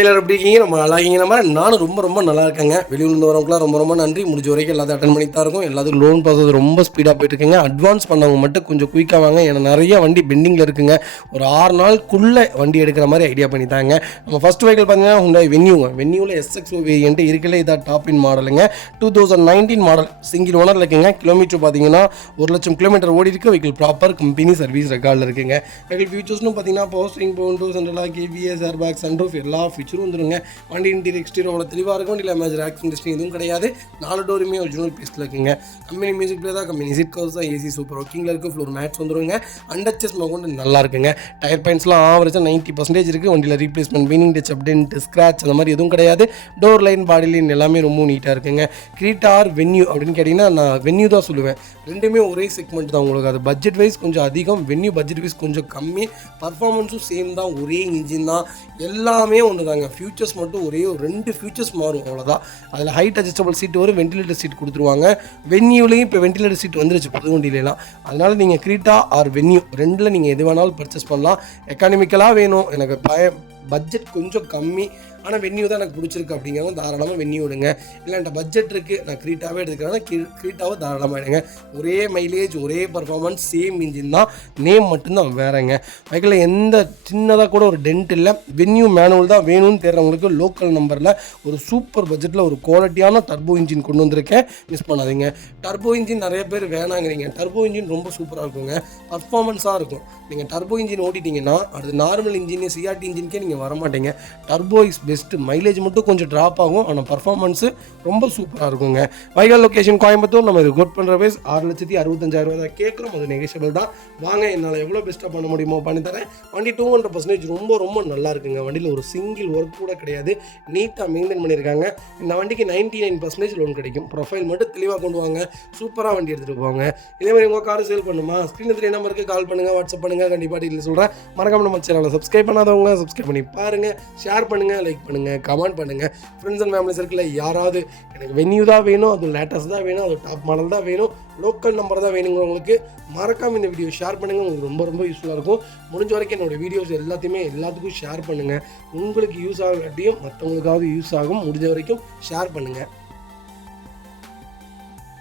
மக்கள் எல்லாரும் எப்படி இருக்கீங்க? நம்ம நல்லா இருக்கீங்க. நானும் ரொம்ப நல்லா இருக்கேங்க. வெளியூர்லேருந்து வரவங்களாம் ரொம்ப நன்றி. முடிஞ்ச வரைக்கும் எல்லாத்தையும் அட்டன் பண்ணி தான் இருக்கும். எல்லாத்துக்கும் லோன் ப்ராசஸ் ரொம்ப ஸ்பீடாக போயிட்டு இருக்குங்க. அட்வான்ஸ் பண்ணவங்க மட்டும் கொஞ்சம் குயிக்காக வாங்க. ஏன்னா நிறைய வண்டி பெண்டிங்கில் இருக்குங்க. ஒரு 6 நாளுக்குள்ளே வண்டி எடுக்கிற மாதிரி ஐடியா பண்ணி தாங்க. நம்ம ஃபஸ்ட் வெஹிக்கிள் பார்த்தீங்கன்னா Hyundai வென்யூவில் SXO வேரியன்ட் இருக்கல. இதான் டாப் இன் மாடலுங்க. 2019 மாடல் சிங்கிள் ஓனர் இருக்குங்க. கிலோமீட்டர் பார்த்தீங்கன்னா 1,00,000 கிலோமீட்டர் ஓடி இருக்கு. வெஹிக்கிள் ப்ராப்பர் கம்பெனி சர்வீஸ் ரெக்கார்டில் இருக்குங்க. வெஹிக்கிள் ஃபியூச்சர்ஸ்னு பார்த்தீங்கன்னா power steering, power window, central lock KBS, airbag, sunroof எல்லா ஃபீச்சரும் வந்துருங்க. வண்டி இன்டீரியர் எக்ஸ்டீரியர் அவ்வளோ தெளிவாக இருக்கும். வண்டியில் மேஜர் ஆக்சிடென்ட் எதுவும் கிடையாது. 4 டோருமே ஒரிஜினல் பீஸில் இருக்குங்க. கம்பெனி மியூசிக் பிளே தான், கம்பெனி சீட் கவர்ஸ் தான், AC சூப்பர் ஒர்க்கிங்கில் இருக்குது. ஃப்ளோர் மேட்ஸ் வந்துருங்க. அண்டச்சஸ் மகொண்டு நல்லா இருக்குங்க. டயர் பாயிண்ட்ஸ்லாம் ஆவரேஜாக 90% இருக்குது. வண்டியில் replacement, weaning touch, obtained, scratch அந்த மாதிரி எதுவும் கிடையாது. டோர் லைன், பாடி லைன் எல்லாமே ரொம்ப நீட்டாக இருக்குங்க. கிரீட்டா ஆர் வென்யூ அப்படின்னு கேட்டிங்கன்னா நான் வென்யூ தான் சொல்லுவேன். ரெண்டுமே ஒரே செக்மெண்ட் தான். உங்களுக்கு அது பட்ஜெட் வைஸ் கொஞ்சம் அதிகம், வென்யூ பட்ஜெட் வைஸ் கொஞ்சம் கம்மி. பர்ஃபார்மன்ஸும் சேம் தான், ஒரே இன்ஜின் தான், எல்லாமே ஒன்று தாங்க. ஃபியூச்சர்ஸ் மட்டும் ஒரே 2 ஃபியூச்சர்ஸ் மாறும், அவ்வளோதான். அதில் ஹைட் அட்ஜஸ்டபிள் சீட் வரும், வென்டிலேட்டர் சீட் கொடுத்துருவாங்க. வென்யூலையும் இப்போ வென்டிலேட்டர் சீட் வந்துருச்சு புது வண்டியிலாம். அதனால் நீங்கள் கிரீட்டா ஆர் வென்யூ ரெண்டில் நீங்கள் எது வேணாலும் பர்ச்சேஸ் பண்ணலாம். எக்கானமிக்கலாக வேணும், எனக்கு பட்ஜெட் கொஞ்சம் கம்மி ஆனால் வென்யூ தான் எனக்கு பிடிச்சிருக்கு அப்படிங்கிறவங்க தாராளமாக வென்யூ விடுங்க. இல்லை என்கிட்ட பட்ஜெட் இருக்குது, நான் கிரீட்டாவே எடுத்துக்கிறேன்னா கிரீட்டாவை தாராளமாக எடுங்க. ஒரே மைலேஜ், ஒரே பர்ஃபார்மன்ஸ், சேம் இன்ஜின் தான், நேம் மட்டும்தான் வேறங்க. பைக்கில் எந்த சின்னதாக கூட ஒரு டென்ட் இல்லை. வென்யூ மேனுவல் தான் வேணும்னு தேடுறவங்களுக்கு லோக்கல் நம்பரில் ஒரு சூப்பர் பட்ஜெட்டில் ஒரு குவாலிட்டியான டர்போ இன்ஜின் கொண்டு வந்திருக்கேன். மிஸ் பண்ணாதீங்க. டர்போ இன்ஜின் நிறைய பேர் வேணாங்கிறீங்க. டர்போ இன்ஜின் ரொம்ப சூப்பராக இருக்குங்க, பர்ஃபார்மன்ஸாக இருக்கும். நீங்கள் டர்போ இன்ஜின் ஓட்டிட்டிங்கன்னா அடுத்து நார்மல் இன்ஜின், CRT இன்ஜின்கே நீங்கள் வரமாட்டீங்க. Turbo is best. மைலேஜ் மட்டும் கொஞ்சம் ட்ராப் ஆகும், ஆனால் பர்ஃபார்மன்ஸு ரொம்ப சூப்பராக இருக்குங்க. Vehicle location Coimbatore. நம்ம இது கோட் பண்ணுற வைஸ் 6,65,000 தான் கேட்குறோம். அது நெகோஷியபிள் தான். வாங்க, என்னால் எவ்வளோ பெஸ்ட்டாக பண்ண முடியுமோ பண்ணித்தரேன். வண்டி 200% ரொம்ப நல்லா இருக்குங்க. வண்டியில் ஒரு சிங்கிள் ஒர்க் கூட கிடையாது. நீட்டாக மெயின்டைன் பண்ணியிருக்காங்க. இந்த வண்டிக்கு 99% லோன் கிடைக்கும். ப்ரொஃபைல் மட்டும் தெளிவாக கொண்டு வாங்க, சூப்பராக வண்டி எடுத்துகிட்டு போவாங்க. இதே மாதிரி உங்கள் கார் சேல் பண்ணுமா, ஸ்க்ரீனில் 3 நம்பருக்கு கால் பண்ணுங்கள், வாட்ஸ்அப் பண்ணுங்கள். கண்டிப்பாக டீட்டெயில் சொல்கிறேன். மறக்காம நம்ம சேனலை சப்ஸ்கிரைப் பண்ணாதவங்க சப்ஸ்கிரைப் பண்ணி பாருங்கள், ஷேர் பண்ணுங்கள், லைக் பண்ணுங்கள், கமெண்ட் பண்ணுங்கள். ஃப்ரெண்ட்ஸ் அண்ட் ஃபேமிலி சர்க்கிளில் யாராவது எனக்கு வென்யூ தான் வேணும், அது லேட்டஸ்ட் தான் வேணும், அது டாப் மாடல் தான் வேணும், லோக்கல் நம்பர் தான் வேணுங்கிறவங்களுக்கு மறக்காமல் இந்த வீடியோ ஷேர் பண்ணுங்கள். உங்களுக்கு ரொம்ப யூஸ்ஃபுல்லாக இருக்கும். முடிஞ்ச வரைக்கும் என்னோடய வீடியோஸ் எல்லாத்துக்கும் ஷேர் பண்ணுங்கள். உங்களுக்கு யூஸ் ஆகாட்டியும் மற்றவங்களுக்காவது யூஸ் ஆகும். முடிஞ்ச வரைக்கும் ஷேர் பண்ணுங்கள்.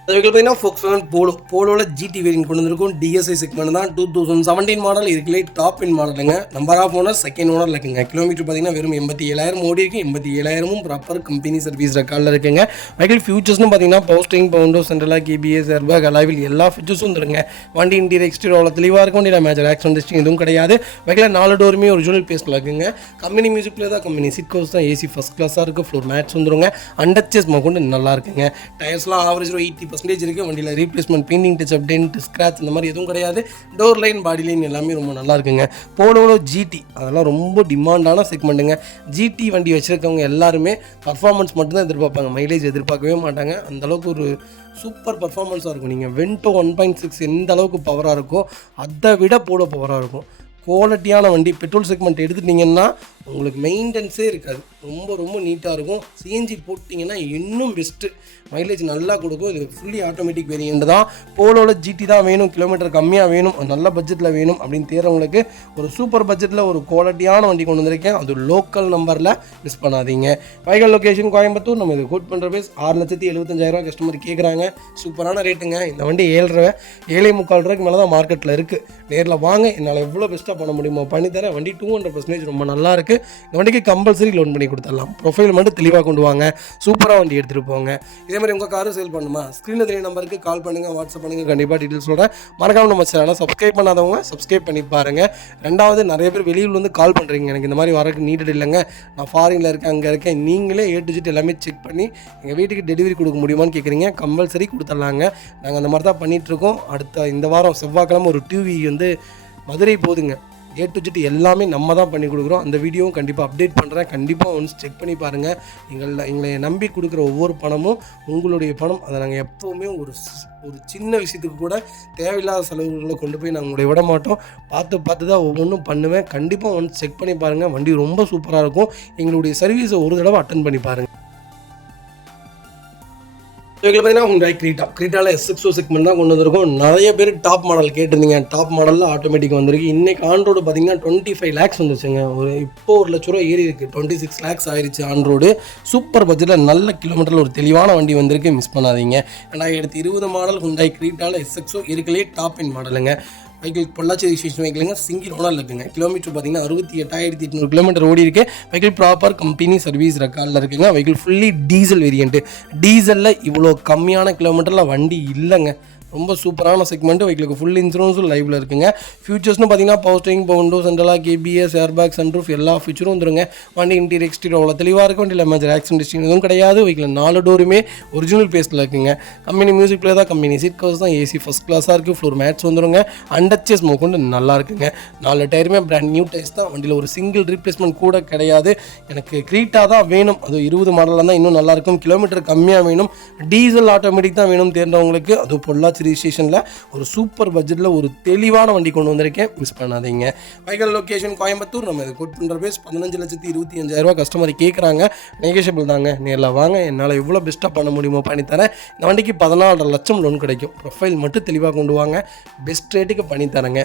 அதுக்கு பார்த்தீங்கன்னா Volkswagen போலோவில் GT வேரியன்ட் கொண்டு வந்திருக்கும். DSI செக்மெண்ட் தான். 2017 மாடல் இருக்குல்லே டாப் இன் மாடலுங்க. Number of owner second owner இருக்குங்க. கிலோமீட்டர் பார்த்தீங்கன்னா வெறும் 87,000 ஓடி இருக்குது. 87,000 ப்ராப்பர் கம்பெனி சர்வீஸ் ரெக்கார்டில் இருக்குங்க. வெஹிக்கிள் ஃபியூச்சர்ஸ்னு பார்த்தீங்கன்னா power steering, power window, central lock KBS, airbag, alloy wheel எல்லா ஃபியூச்சர்ஸும் வந்துருங்க. வண்டி இன்டீரியர் எக்ஸ்டீரியர் அவ்வளோ தெளிவாக இருக்கும். வண்டியில் மேஜர் ஆக்சிடென்ட் எதுவும் கிடையாது. வெஹிக்கில் 4 டோருமே ஒரிஜினல் பேஸில் இருக்குங்க. கம்பெனி மியூசிக் பிளே தான், கம்பெனி சீட் கவர்ஸ் தான், AC ஃபஸ்ட் கிளாஸாக இருக்குது. ஃப்ளோர் மேட்ஸ் வந்துருங்க. அண்டச்சஸ் மகொண்டு நல்லா இருக்குங்க. டயர்ஸ்லாம் ஆவரேஜ் 80% இருக்குது. வண்டியில் replacement, painting touch, obtained, scratch இந்த மாதிரி எதுவும் கிடையாது. டோர் லைன், பாடி லைன் எல்லாமே ரொம்ப நல்லா இருக்குங்க. போலோவில் GT அதெல்லாம் ரொம்ப டிமாண்டான செக்மெண்ட்டுங்க. GT வண்டி வச்சுருக்கவங்க எல்லாருமே பர்ஃபார்மன்ஸ் மட்டும்தான் எதிர்பார்ப்பாங்க, மைலேஜ் எதிர்பார்க்கவே மாட்டாங்க. அந்தளவுக்கு ஒரு சூப்பர் பர்ஃபார்மன்ஸாக இருக்கும். நீங்கள் வென்டோ 1.6 எந்த அளவுக்கு பவராக இருக்கோ அதை விட போலோ பவராக இருக்கும். குவாலிட்டியான வண்டி. பெட்ரோல் செக்மெண்ட் எடுத்துட்டிங்கன்னா உங்களுக்கு மெயின்டெனன்ஸே இருக்காது. ரொம்ப நீட்டாக இருக்கும். CNG போட்டிங்கன்னா இன்னும் பெஸ்ட்டு, மைலேஜ் நல்லா கொடுக்கும். இது ஃபுல்லி ஆட்டோமேட்டிக் வேரியண்ட் தான். போலோவில் GT தான் வேணும், கிலோமீட்டர் கம்மியாக வேணும், நல்ல பட்ஜெட்டில் வேணும் அப்படின்னு தேர்றவங்களுக்கு ஒரு சூப்பர் பட்ஜெட்டில் ஒரு குவாலிட்டியான வண்டி கொண்டு வந்திருக்கேன். அது லோக்கல் நம்பரில் மிஸ் பண்ணாதீங்க. வைகல் லொக்கேஷன் கோயம்புத்தூர். நம்ம இது கோட் பண்ணுற பேஸ் 6,75,000 கஸ்டமர் கேட்குறாங்க. சூப்பரான ரேட்டுங்க. இந்த வண்டி 7,45,000 மேலே தான் மார்க்கெட்டில் இருக்குது. நேரில் வாங்க, என்னால் எவ்வளோ பெஸ்ட்டாக பண்ண முடியுமோ பண்ணித்தரேன். வண்டி 200% ரொம்ப நல்லா இருக்குது. இந்த வண்டிக்கு கம்பல்சரி லோன் பண்ணி கொடுத்துடலாம். ப்ரொஃபைல் மட்டும் தெளிவாக கொண்டு வாங்க, சூப்பராக வண்டி எடுத்துகிட்டு போங்க. இதே மாதிரி உங்கள் காரும் சேல் பண்ணுமா, ஸ்க்ரீனில் 3 நம்பருக்கு கால் பண்ணுங்கள், வாட்ஸ்அப் பண்ணுங்கள். கண்டிப்பாக டீட்டெயில் சொல்கிறேன். மறக்காம நம்ம சேனலை சப்ஸ்கிரைப் பண்ணாதவங்க சப்ஸ்கிரைப் பண்ணி பாருங்கள். ரெண்டாவது, நிறைய பேர் வெளியூர் வந்து கால் பண்ணுறீங்க, எனக்கு இந்த மாதிரி வரக்கு நீடட் இல்லைங்க, நான் ஃபாரினில் இருக்கேன், அங்கே இருக்கேன். நீங்களே A to Z எல்லாமே செக் பண்ணி எங்கள் வீட்டுக்கு டெலிவரி கொடுக்க முடியுமான்னு கேட்குறீங்க. கம்பல்சரி கொடுத்துட்லாங்க. நாங்கள் அந்த மாதிரி தான் பண்ணிகிட்ருக்கோம். அடுத்த இந்த வாரம் செவ்வாய்க்கிழமை ஒரு டிவி வந்து மதுரை போகுதுங்க. A to Z எல்லாமே நம்ம தான் பண்ணி கொடுக்குறோம். அந்த வீடியோவும் கண்டிப்பாக அப்டேட் பண்ணுறேன். கண்டிப்பாக ஒன்ஸ் செக் பண்ணி பாருங்கள். எங்களை நம்பி கொடுக்குற ஒவ்வொரு பணமும் உங்களுடைய பணம். அதை நாங்கள் எப்போவுமே ஒரு சின்ன விஷயத்துக்கு கூட தேவையில்லாத செலவுகளை கொண்டு போய் நாங்கள் உங்களை விட மாட்டோம். பார்த்து தான் ஒவ்வொன்றும் பண்ணுவேன். கண்டிப்பாக ஒன்ஸ் செக் பண்ணி பாருங்கள். வண்டி ரொம்ப சூப்பராக இருக்கும். எங்களுடைய சர்வீஸை ஒரு தடவை அட்டன் பண்ணி பாருங்கள். இதில் பார்த்தீங்கன்னா Hyundai கிரீட்டாவில் SXO செக்மெண்ட் தான் கொண்டு வந்திருக்கோம். நிறைய பேர் டாப் மாடல் கேட்டிருந்தீங்க. டாப் மாடலில் ஆட்டோமேட்டிக் வந்திருக்கு. இன்றைக்கி ஆன் ரோடு பார்த்தீங்கன்னா 25 lakhs வந்துருச்சுங்க. இப்போ 1 லட்ச ரூபா ஏறி இருக்குது. 26 lakhs ஆயிடுச்சு ஆன் ரோடு. சூப்பர் பட்ஜெட்டில் நல்ல கிலோமீட்டரில் ஒரு தெளிவான வண்டி வந்திருக்கு, மிஸ் பண்ணாதீங்க. 2020 மாடல் Hyundai கிரீட்டாவில் SXO இருக்கலையே டாப் இன் மாடலுங்க. வெஹிக்கிள் பொள்ளாச்சி ரிஜிஸ்ட்ரேஷன் வெஹிக்கிளுங்க, சிங்கிள் ஓனர் இருக்குங்க. கிலோமீட்டர் பார்த்தீங்கன்னா 68,800 கிலோமீட்டர் ஓடி இருக்கு. வெஹிக்கிள் ப்ராப்பர் கம்பெனி சர்வீஸ் ரெக்கார்டில் இருக்குங்க. Vehicle fully diesel variant. டீசலில் இவ்வளோ கம்மியான கிலோமீட்டரில் வண்டி இல்லைங்க. ரொம்ப சூப்பரான செக்மெண்ட். வெஹிக்கிளுக்கு ஃபுல் இன்சூரன்ஸும் லைவில் இருக்குங்க. ஃபியூச்சர்ஸ்னு பார்த்தீங்கன்னா power steering, power window, சென்ட்ரலாக, KBS, airbag, sunroof எல்லா ஃபியூச்சரும் வந்துருங்க. வண்டி இன்டீரியர் எக்ஸ்டீரியர் அவ்வளோ தெளிவாக இருக்கும். வண்டியில் மேஜர் ஆக்சிடென்ட் ஹிஸ்ட்ரி எதுவும் கிடையாது. வெஹிக்கில் 4 டோருமே ஒரிஜினல் பேஸ்ட்டில் இருக்குங்க. கம்பெனி மியூசிக் பிளே தான், கம்பெனி சீட் கவர்ஸ் தான், ஏசி ஃபஸ்ட் கிளாஸாக இருக்குது. ஃப்ளோர் மேட்ஸ் வந்துருங்க. அண்டர்ச்சேஸ் கொண்டு நல்லா இருக்குங்க. 4 டயருமே பிராண்ட் நியூ டயர்ஸ் தான். வண்டியில் ஒரு சிங்கிள் ரீப்ளேஸ்மெண்ட் கூட கிடையாது. எனக்கு கிரீட்டா தான் வேணும், அது 20 மாடலாக தான் இன்னும் நல்லாயிருக்கும். கிலோமீட்டர் கம்மியாக வேணும், டீசல் ஆட்டோமேட்டிக் தான் வேணும் தேர்ந்தவங்களுக்கு. அது பொள்ளாச்சி ரிஜிஸ்ட்ரேஷனில் ஒரு சூப்பர் பட்ஜெட்டில் ஒரு தெளிவான வண்டி கொண்டு வந்திருக்கேன், மிஸ் பண்ணாதீங்க. Vehicle location Coimbatore. நம்ம இது கோட் பண்ணுற பேஸ் 15,25,000 கஸ்டமர் கேட்குறாங்க. நெகோஷியபிள் தாங்க. நேரில் வாங்க, என்னால் எவ்வளோ பெஸ்ட்டாக பண்ண முடியுமோ பண்ணித்தரேன். இந்த வண்டிக்கு 14 லட்சம் லோன் கிடைக்கும். ப்ரொஃபைல் மட்டும் தெளிவாக கொண்டு வாங்க, பெஸ்ட் ரேட்டுக்கு பண்ணித்தரேங்க.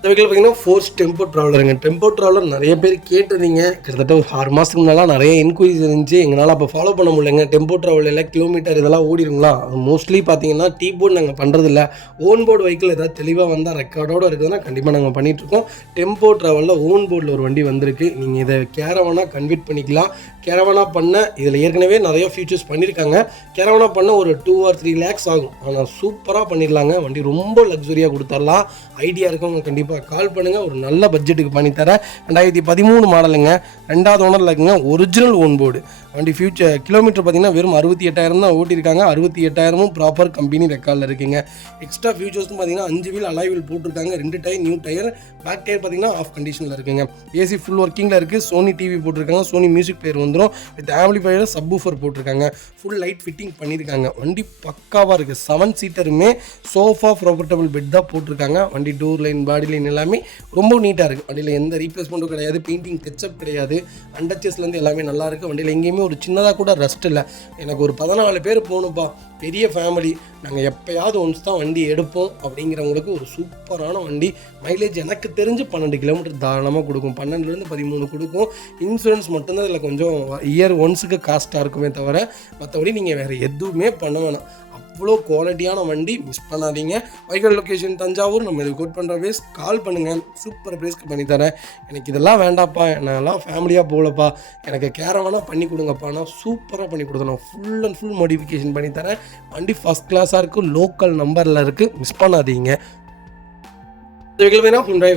இந்த வெஹிக்கிள் பார்த்தீங்கன்னா ஃபோர்ஸ் டெம்போ ட்ராவலருங்க. டெம்போ ட்ராவலர் நிறைய பேர் கேட்டிருந்தீங்க. கிட்டத்தட்ட ஒரு 6 மாதத்துக்கு முன்னாலாம் நிறைய என்கொயரிஸ் இருந்துச்சு. எங்களால் அப்போ ஃபாலோ பண்ண முடியலைங்க. டெம்போ ட்ராவலில் கிலோமீட்டர் இதெல்லாம் ஓடிடுங்களா. மோஸ்ட்லி பார்த்தீங்கன்னா டீ போர்டு நாங்கள் பண்ணுறதில்ல. ஓன் போர்டு வெஹிக்கிள் ஏதாவது தெளிவாக வந்தால் ரெக்கார்டோடு இருக்குதுன்னா கண்டிப்பாக நாங்கள் பண்ணிகிட்ருக்கோம். டெம்போ ட்ராவலில் ஓன் போர்டில் ஒரு வண்டி வந்திருக்கு. நீங்கள் இதை கேரவனாக கன்வெர்ட் பண்ணிக்கலாம். கேரவனாக பண்ண இதில் ஏற்கனவே நிறைய ஃபீச்சர்ஸ் பண்ணியிருக்காங்க. கேரவனாக பண்ண ஒரு 2 or 3 lakhs ஆகும். ஆனால் சூப்பராக பண்ணிடலாங்க. வண்டி ரொம்ப லக்ஸுரியாக கொடுத்துடலாம். ஐடியா இருக்கவங்க கண்டிப்பாக கால் பண்ணுங்கள். ஒரு நல்ல பட்ஜெட்டுக்கு பண்ணித்தரேன். 2013 மாடலுங்க. 2வது ஓனரில் இருக்குங்க. ஒரிஜினல் ஓன் போர்டு வண்டி. ஃபியூச்சர் கிலோமீட்டர் பார்த்தீங்கன்னா வெறும் 68,000 தான் ஓட்டியிருக்காங்க. 68,000 ப்ராப்பர் கம்பெனி ரெக்கார்டில் இருக்குங்க. எக்ஸ்ட்ரா ஃபியூச்சர்ஸ்னு பார்த்தீங்கன்னா 5 வீல் அலாய் வீல் போட்டிருக்காங்க. 2 tyre new tyre. Back tyre பார்த்தீங்கன்னா ஆஃப் கண்டிஷனில் இருக்குங்க. ஏசி ஃபுல் ஒர்க்கிங்கில் இருக்குது. சோனி டிவி போட்டிருக்காங்க. சோனி மியூசிக் பிளேயர் வந்துடும். வித் ஆம்பிளிஃபையர், சப்வூஃபர் போட்டிருக்காங்க. ஃபுல் லைட் ஃபிட்டிங் பண்ணியிருக்காங்க. வண்டி பக்காவாக இருக்குது. 7 சீட்டருமே சோஃபா ப்ராப்பர்ட்டபிள் பெட் தான் போட்டிருக்காங்க. வண்டி டோர் லைன், பாடி லைன் எல்லாமே ரொம்ப நீட்டாக இருக்குது. வண்டியில் எந்த ரீப்ளேஸ்மெண்ட்டும் கிடையாது. பெயிண்டிங் டச்சப் கிடையாது. அண்டர்ச்சேஸ்லேருந்து எல்லாமே நல்லா இருக்குது. வண்டியில் எங்கேயுமே ஒரு சின்னதாக கூட ரெஸ்ட் இல்லை. எனக்கு ஒரு 14 பேர் போகணும்ப்பா, பெரிய ஃபேமிலி, நாங்கள் எப்போயாவது ஒன்ஸ் தான் வண்டி எடுப்போம் அப்படிங்கிறவங்களுக்கு ஒரு சூப்பரான வண்டி. மைலேஜ் எனக்கு தெரிஞ்சு 12 கிலோமீட்டர் தாராளமாக கொடுக்கும். 12லேருந்து 13 கொடுக்கும். இன்சூரன்ஸ் மட்டும்தான் இதில் கொஞ்சம் இயர் ஒன்ஸுக்கு காஸ்ட்டாக இருக்குமே தவிர மற்றபடி நீங்கள் வேறு எதுவுமே பண்ண வேணாம். அவ்வளோ குவாலிட்டியான வண்டி, மிஸ் பண்ணாதீங்க. Vehicle location Thanjavur. நம்ம இது கோட் பண்ணுற பேஸ் கால் பண்ணுங்கள். சூப்பர் ப்ரைஸ்க்கு பண்ணித்தரேன். எனக்கு இதெல்லாம் வேண்டாப்பா, என்னெல்லாம் ஃபேமிலியாக போகலப்பா, எனக்கு கேரவனாக பண்ணி கொடுங்கப்பா, நான் சூப்பராக பண்ணி கொடுத்தேன். ஃபுல் அண்ட் ஃபுல் மாடிஃபிகேஷன் பண்ணித்தரேன். வண்டி ஃபஸ்ட் கிளாஸாக இருக்குது. லோக்கல் நம்பரில் இருக்குது, மிஸ் பண்ணாதீங்க. வெஹிக்கிள் வேணா Hyundai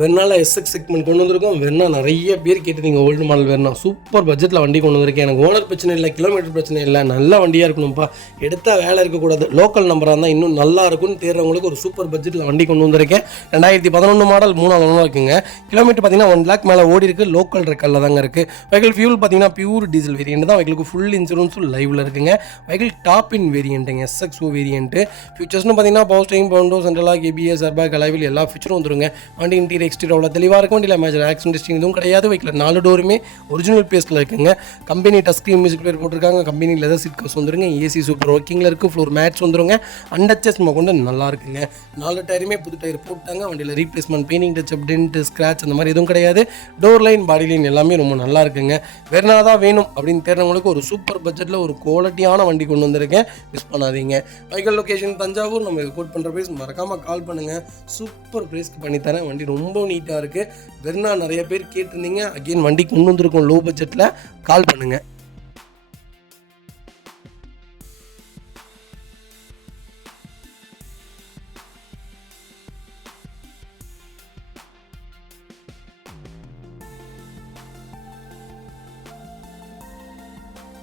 வெர்னால SX செக்மெண்ட் கொண்டு வந்திருக்கோம். வெர்னா நிறைய பேர் கேட்டிருந்தீங்க. ஓல்டு மாடல் வெர்னா சூப்பர் பட்ஜெட்டில் வண்டி கொண்டு வந்திருக்கேன். எனக்கு ஓனர் பிரச்சனை இல்லை, கிலோமீட்டர் பிரச்சனை இல்லை, நல்ல வண்டியாக இருக்கணும்ப்பா, எடுத்தால் வேலை இருக்கக்கூடாது, லோக்கல் நம்பராக இருந்தால் இன்னும் நல்லா இருக்கும்னு தேடுறவங்களுக்கு ஒரு சூப்பர் பட்ஜெட்டில் வண்டி கொண்டு வந்திருக்கேன். 2011 மாடல் 3வது ஓனர் இருக்குங்க. கிலோமீட்டர் பார்த்தீங்கன்னா 1 lakh மேலே ஓடி இருக்குது. லோக்கல் ரெக்கார்டில் தாங்க இருக்குது. வெஹிக்கிள் ஃபியூல் பார்த்தீங்கன்னா பியூர் டீசல் வேரியன்ட் தான். வெஹிக்கிளுக்கு ஃபுல் இன்சூரன்ஸும் லைவில் இருக்குங்க. வெஹிக்கிள் டாப் இன் வேரியண்ட்டுங்க, SXO வேரியண்ட்டு. ஃபியூச்சர்ஸ்னு பார்த்தீங்கன்னா power steering, power window, சென்ட்ரலாக, KBS, airbag, alloy wheel எல்லா ஃபியூச்சரும் வந்துருங்க. வண்டி இன்டீரியர் எக்ஸ்டீரியர் அவ்வளோ தெளிவாக இருக்கும். வண்டியில் மேஜர் ஆக்சிடென்ட் ஹிஸ்ட்ரி எதுவும் கிடையாது. வெஹிக்கில் 4 டோருமே ஒரிஜினல் பேஸ்ட்டில் இருக்குங்க. Company touch screen music player போட்டிருக்காங்க. கம்பெனி லெதர் சீட் கவர்ஸ் வந்துருங்க. ஏசி சூப்பர் ஒர்க்கிங்கில் இருக்குது. ஃப்ளோர் மேட்ஸ் வந்துருங்க. அண்டர்ச்சேஸ் கொண்டு நல்லா இருக்குங்க. 4 டயருமே புது டயர் போட்டாங்க. வண்டியில் replacement, painting touch up, dent, scratch அந்த மாதிரி எதுவும் கிடையாது. டோர் லைன், பாடி லைன் எல்லாமே ரொம்ப நல்லா இருக்குங்க. வேறுனா தான் வேணும் அப்படின்னு தேடுறவங்களுக்கு ஒரு சூப்பர் பட்ஜெட்டில் ஒரு குவாலிட்டியான வண்டி கொண்டு வந்திருக்கேன், மிஸ் பண்ணாதீங்க. Vehicle location Thanjavur. நம்ம கோட் பண்ணுற ப்ரைஸ் மறக்காமல் கால் பண்ணுங்கள். சூப்பர் ப்ரைஸ்க்கு பண்ணித்தரேன். வண்டி ரொம்ப நீட்டாக இருக்குது. வெர்னா நிறைய பேர் கேட்டிருந்தீங்க. அகெயின் வண்டி கொண்டு வந்திருக்கோம் லோ பட்ஜெட்டில். கால் பண்ணுங்கள்.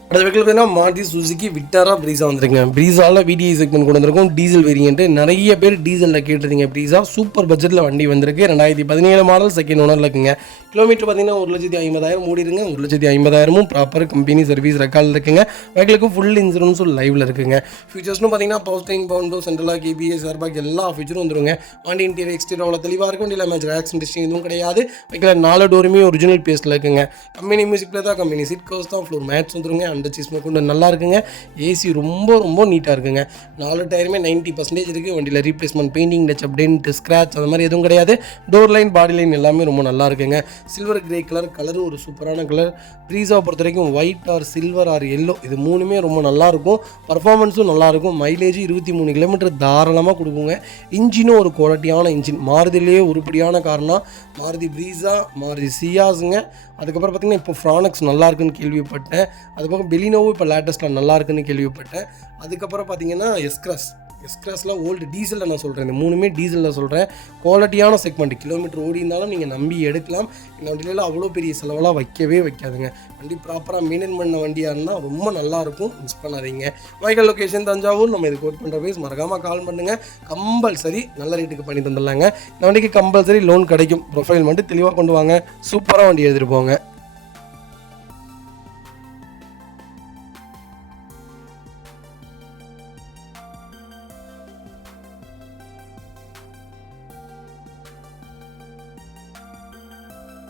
அடுத்த வெஹிக்கிள் பார்த்தீங்கன்னா மாருதி சுசுகி விக்டாரா ப்ரீஸா வந்துருங்க. ப்ரீஸாவில் விடிஐ செக்மெண்ட் கொண்டு வந்திருக்கும். டீசல் வேரியன்ட் நிறைய பேர் டீசலில் கேட்டிருந்தீங்க. ப்ரீஸா சூப்பர் பட்ஜெட்டில் வண்டி வந்திருக்கு. 2017 மாடல், செகண்ட் ஓனரில் இருக்குங்க. கிலோமீட்டர் பார்த்தீங்கன்னா 1,50,000 ஓடிடுங்க. 1,50,000 ப்ராப்பர் கம்பெனி சர்வீஸ் ரெக்கார்டில் இருக்குங்க. வெஹிக்கிளுக்கு ஃபுல் இன்சூரன்ஸும் லைவில் இருக்குங்க. ஃபீச்சர்ஸ்னு பார்த்தீங்கன்னா power steering, power window, சென்ட்ரலாக, KBS, airbag எல்லா ஃபீச்சரும் வந்துருங்க. வண்டி இன்டீரியர் எக்ஸ்டீரியர் அவ்வளோ தெளிவாக இருக்கும். வண்டியில் மேட்ச் ஆக்சிடென்ட் ஹிஸ்ட்ரி எதுவும் கிடையாது. வெஹிக்கில் 4 டோருமே ஒரிஜினல் பேஸ்ட்டில் இருக்குங்க. கம்பெனி மியூசிக்கில் தான், கம்பெனி சீட் கவர்ஸ் தான், ஃப்ளோர் மேட்ஸ் வந்துருங்க. அண்டர் சீஸ்மே கொண்டு நல்லா இருக்குங்க. ஏசி ரொம்ப ரொம்ப நீட்டாக இருக்குங்க. 4 டயருமே 90% இருக்குது. வண்டியில் replacement, painting, touch up, dent, scratch அந்த மாதிரி எதுவும் கிடையாது. டோர் லைன், பாடி லைன் எல்லாமே ரொம்ப நல்லா இருக்குங்க. சில்வர் கிரே கலரும் ஒரு சூப்பரான கலர். ப்ரீஸாவை பொறுத்த வரைக்கும் white R silver R yellow இது மூணுமே ரொம்ப நல்லாயிருக்கும். பர்ஃபார்மன்ஸும் நல்லாயிருக்கும். மைலேஜ் 23 கிலோமீட்டர் தாராளமாக கொடுக்குங்க. இன்ஜினும் ஒரு குவாலிட்டியான இன்ஜின். மாருதிலேயே உருப்படியான காரணம் மாருதி ப்ரீஸா, மாருதி சியாஸுங்க. அதுக்கப்புறம் பார்த்திங்கன்னா இப்போ ஃப்ரானக்ஸ் நல்லா இருக்குன்னு கேள்விப்பட்டேன். அதுக்கப்புறம் பெலினோவும் இப்போ லேட்டஸ்ட்டில் நல்லா இருக்குன்னு கேள்விப்பட்டேன். அதுக்கப்புறம் பார்த்திங்கன்னா எஸ்கிராஸில் ஓல்டு டீசலில் நான் சொல்கிறேன். இந்த மூணுமே டீசலில் சொல்கிறேன். குவாலிட்டியான செக்மெண்ட். கிலோமீட்டர் ஓடி இருந்தாலும் நீங்கள் நம்பி எடுக்கலாம். இந்த வண்டியிலலாம் அவ்வளோ பெரிய செலவெல்லாம் வைக்காதுங்க. வண்டி ப்ராப்பராக மெயின்டைன் பண்ண வண்டியாக இருந்தால் ரொம்ப நல்லாயிருக்கும். மிஸ் பண்ணாதீங்க. Vehicle location Thanjavur. நம்ம இது கோட் பண்ணுற பேஸ் மறக்காமல் கால் பண்ணுங்கள். கம்பல்சரி நல்ல ரேட்டுக்கு பண்ணி தந்துடலாங்க. இந்த வண்டிக்கு கம்பல்சரி லோன் கிடைக்கும். ப்ரொஃபைல் மட்டும் தெளிவாக கொண்டு வாங்க. சூப்பராக வண்டி எடுத்துகிட்டு போங்க.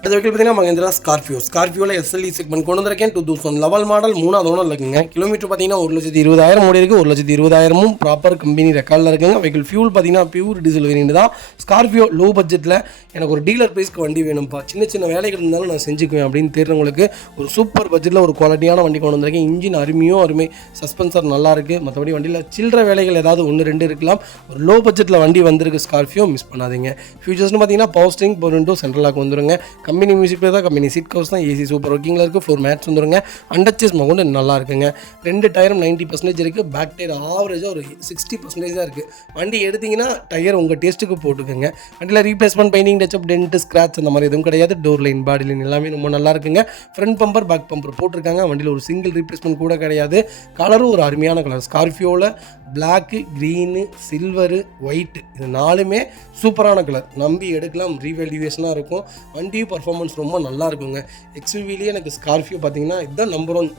அது வெஹிக்கிள் பார்த்தீங்கன்னா மகேந்திரா ஸ்கார்பியோவில் எஸ்எல்இ செக்மெண்ட் கொண்டு வந்திருக்கேன். 2011 மாடல், 3வது ஓனர் இருக்குங்க. கிலோமீட்டர் பார்த்தீங்கன்னா 1,20,000 ஓடி இருக்குது. 1,20,000 ப்ராப்பர் கம்பெனி ரெக்கார்டில் இருக்குங்க. வெஹிக்கிள் ஃபியூல் பார்த்தீங்கன்னா பியூர் டீசல் வேரியன்ட் தான். ஸ்கார்பியோ லோ பட்ஜெட்டில் எனக்கு ஒரு டீலர் ப்ரைஸ்க்கு வண்டி வேணும்ப்பா, சின்ன வேலைகள் இருந்தாலும் நான் செஞ்சுக்குவேன் அப்படின்னு தேடுறவங்களுக்கு ஒரு சூப்பர் பட்ஜெட்டில் ஒரு குவாலிட்டியான வண்டி கொண்டு வந்திருக்கேன். இன்ஜின் அருமை, சஸ்பென்சர் நல்லா இருக்குது. மற்றபடி வண்டியில் சில்லற வேலைகள் ஏதாவது 1-2 இருக்கலாம். ஒரு லோ பட்ஜெட்டில் வண்டி வந்திருக்கு ஸ்கார்பியோ, மிஸ் பண்ணாதீங்க. ஃபியூச்சர்ஸ்னு பார்த்தீங்கன்னா பவர் ஸ்டீரிங், பவர் விண்டோ, சென்ட்ரலாக வந்துருங்க. கம்பெனி மியூசிக்கில் தான், கம்பெனி சீட் கவர்ஸ் தான், ஏசி சூப்பர் ஒர்க்கிங்கில் இருக்குது. ஃப்ளோர் மேட்ஸ் வந்துருங்க. அண்டர்ச்சேஸ் கொண்டு நல்லா இருக்குங்க. 2 டயரும் 90% இருக்குது. பேக் டயர் ஆவரேஜாக ஒரு 60% தான் இருக்குது. வண்டி எடுத்திங்கன்னா டயர் உங்கள் டேஸ்ட்டுக்கு போட்டுக்கோங்க. வண்டியில் replacement, painting, touch up, dent, scratch அந்த மாதிரி எதுவும் கிடையாது. டோர் லைன், பாடி லைன் எல்லாமே ரொம்ப நல்லா இருக்குங்க. ஃப்ரண்ட் பம்பர், பேக் பம்பர் போட்டிருக்காங்க. வண்டியில் ஒரு சிங்கிள் ரீப்ளேஸ்மெண்ட் கூட கிடையாது. கலரும் ஒரு அருமையான கலர். ஸ்கார்பியோவில் பிளாக்கு, க்ரீனு, சில்வரு, ஒயிட்டு இது 4மே சூப்பரான கலர். நம்பி எடுக்கலாம். ரீவேல்யூவேஷனாக இருக்கும். வண்டியும் பர்ஃபார்மன்ஸ் ரொம்ப நல்லா இருக்குங்க. எக்ஸ்யூவிலேயே எனக்கு ஸ்கார்பியோ பார்த்தீங்கன்னா இதுதான் நம்பர் 1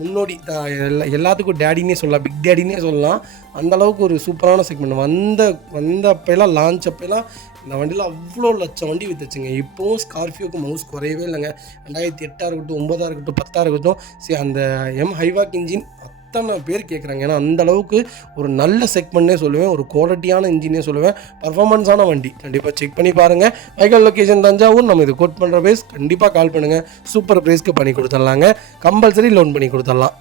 முன்னோடி. எல்லாத்துக்கும் டேடினே சொல்லலாம், பிக் டேடினே சொல்லலாம். அந்தளவுக்கு ஒரு சூப்பரான செக்மெண்ட். அப்போலாம் லான்ச் அப்போலாம் இந்த வண்டியில் அவ்வளோ லட்சம் வண்டி விற்றுச்சுங்க. இப்போவும் ஸ்கார்பியோக்கு மவுஸ் குறையவே இல்லைங்க. 2008 இருக்கட்டும், 9 இருக்கட்டும், 10 இருக்கட்டும், சரி அந்த ஹைவாக் இன்ஜின் அத்தனை பேர் கேட்குறாங்க. ஏன்னா அந்தளவுக்கு ஒரு நல்ல செக்மெண்ட்னே சொல்லுவேன், ஒரு குவாலிட்டியான இன்ஜினே சொல்லுவேன், பர்ஃபார்மன்ஸான வண்டி. கண்டிப்பாக செக் பண்ணி பாருங்கள். Vehicle location Thanjavur. நம்ம இது கோட் பண்ணுற ப்ரைஸ் கண்டிப்பாக கால் பண்ணுங்கள். சூப்பர் ப்ரைஸ்க்கு பண்ணி கொடுத்துட்லாங்க. கம்பல்சரி லோன் பண்ணி கொடுத்துடலாம்.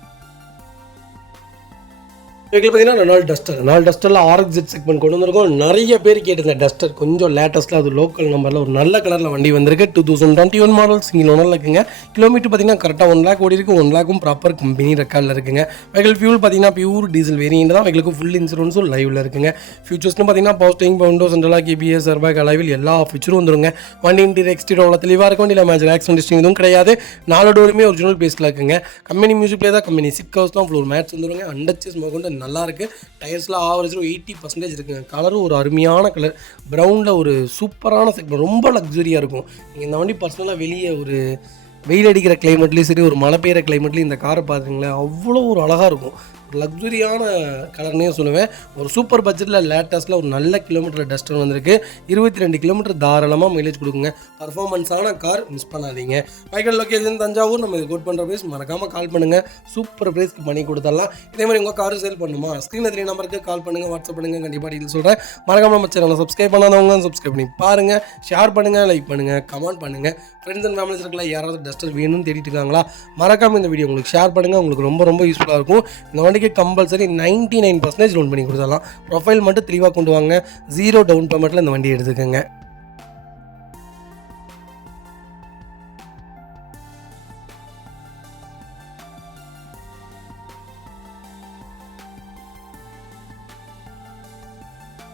வெஹிக்கிள் பார்த்தீங்கன்னா ரெனால்ட் டஸ்டரில் RXZ செக்மெண்ட் கொண்டு வந்திருக்கோம். நிறைய பேர் கேட்டிருந்த டஸ்டர் கொஞ்சம் லேட்டஸ்ட்டில் அது லோக்கல் நம்பரில் ஒரு நல்ல கலரில் வண்டி வந்திருக்கு. 2021 மாடல், சிங்கிள் ஓனரில் இருக்குங்க. கிலோமீட்டர் பார்த்தீங்கன்னா கரெக்டாக 1 லேக் ஓடி இருக்குது. 1 லேக்கும் ப்ராப்பர் கம்பெனி ரெக்கார்டில் இருக்குங்க. வெஹிக்கிள் ஃபியூல் பார்த்தீங்கன்னா பியூர் டீசல் வேரியன்ட் தான். வெஹிக்கிளுக்கு ஃபுல் இன்சூரன்ஸும் லைவில் இருக்குங்க. ஃபியூச்சர்ஸ்னு பார்த்தீங்கன்னா power steering, window, central lock, KBS, airbag, alloy wheel எல்லா ஃபீச்சரும் வந்துருங்க. வண்டி இன்டீரியர் எக்ஸ்டீரியர் அவ்வளோ தெளிவாக இருக்கும். வண்டியில் மேட்ச் ஆக்சிடென்ட் ஹிஸ்ட்ரி எதுவும் கிடையாது. 4 டோருமே ஒரிஜினல் பேஸில் இருக்குங்க. கம்பெனி மியூசிக்கில் தான், கம்பெனி சீட் கவர்ஸ் தான், ஃப்ளோர் மேட்ஸ் வந்துருங்க. அண்டர்ச்சேஸ் கொண்டு நல்லா இருக்குது. டயர்ஸில் ஆவரேஜ் 80% இருக்குங்க. கலரும் ஒரு அருமையான கலர். ப்ரௌனில் ஒரு சூப்பரான செக்மெண்ட். ரொம்ப லக்ஸரியாக இருக்கும். நீங்கள் இந்த வண்டி பர்சனலாக வெளியே ஒரு வெயில் அடிக்கிற கிளைமேட்லேயும் சரி, ஒரு மழை பெய்கிற கிளைமேட்லேயும் இந்த காரை பார்த்துங்களேன், அவ்வளோ ஒரு அழகாக இருக்கும். லக்ஸுரியான கலர்னே சொல்லுவேன். ஒரு சூப்பர் பட்ஜெட்டில் லேட்டஸ்ட்டில் ஒரு நல்ல கிலோமீட்டர் டஸ்டர் வந்திருக்கு. 22 கிலோமீட்டர் தாராளமாக மைலேஜ் கொடுக்குங்க. பர்ஃபார்மன்ஸான கார், மிஸ் பண்ணாதீங்க. Vehicle location Thanjavur. நம்ம இது கோட் பண்ணுற ப்ரைஸ் மறக்காமல் கால் பண்ணுங்கள். சூப்பர் ப்ரைஸ்க்கு பண்ணி கொடுத்துடலாம். இதே மாதிரி உங்கள் காரு சேல் பண்ணுமா, ஸ்க்ரீனில் 3 நம்பருக்கு கால் பண்ணுங்கள், வாட்ஸ்அப் பண்ணுங்கள். கண்டிப்பாக டீல் சொல்கிறேன். மறக்காமல் நம்ம சேனலை சப்ஸ்கிரைப் பண்ணாதவங்க சப்ஸ்கிரைப் பண்ணி பாருங்கள். ஷேர் பண்ணுங்கள், லைக் பண்ணுங்கள், கமெண்ட் பண்ணுங்கள். ஃப்ரெண்ட்ஸ் அண்ட் ஃபேமிலிஸ் இருக்கலாம், யாராவது டஸ்டர் வேணும்னு தேடிட்டு இருக்காங்களா, மறக்காமல் இந்த வீடியோ உங்களுக்கு ஷேர் பண்ணுங்கள். உங்களுக்கு ரொம்ப ரொம்ப யூஸ்ஃபுல்லாக இருக்கும். இந்த வண்டிக்கு கம்பல்சரி 99% லோன் பண்ணி கொடுத்துடலாம். ப்ரொஃபைல் மட்டும் தெளிவாக கொண்டு வாங்க. 0 டவுன் பேமெண்ட்டில் இந்த வண்டி எடுத்துக்கோங்க.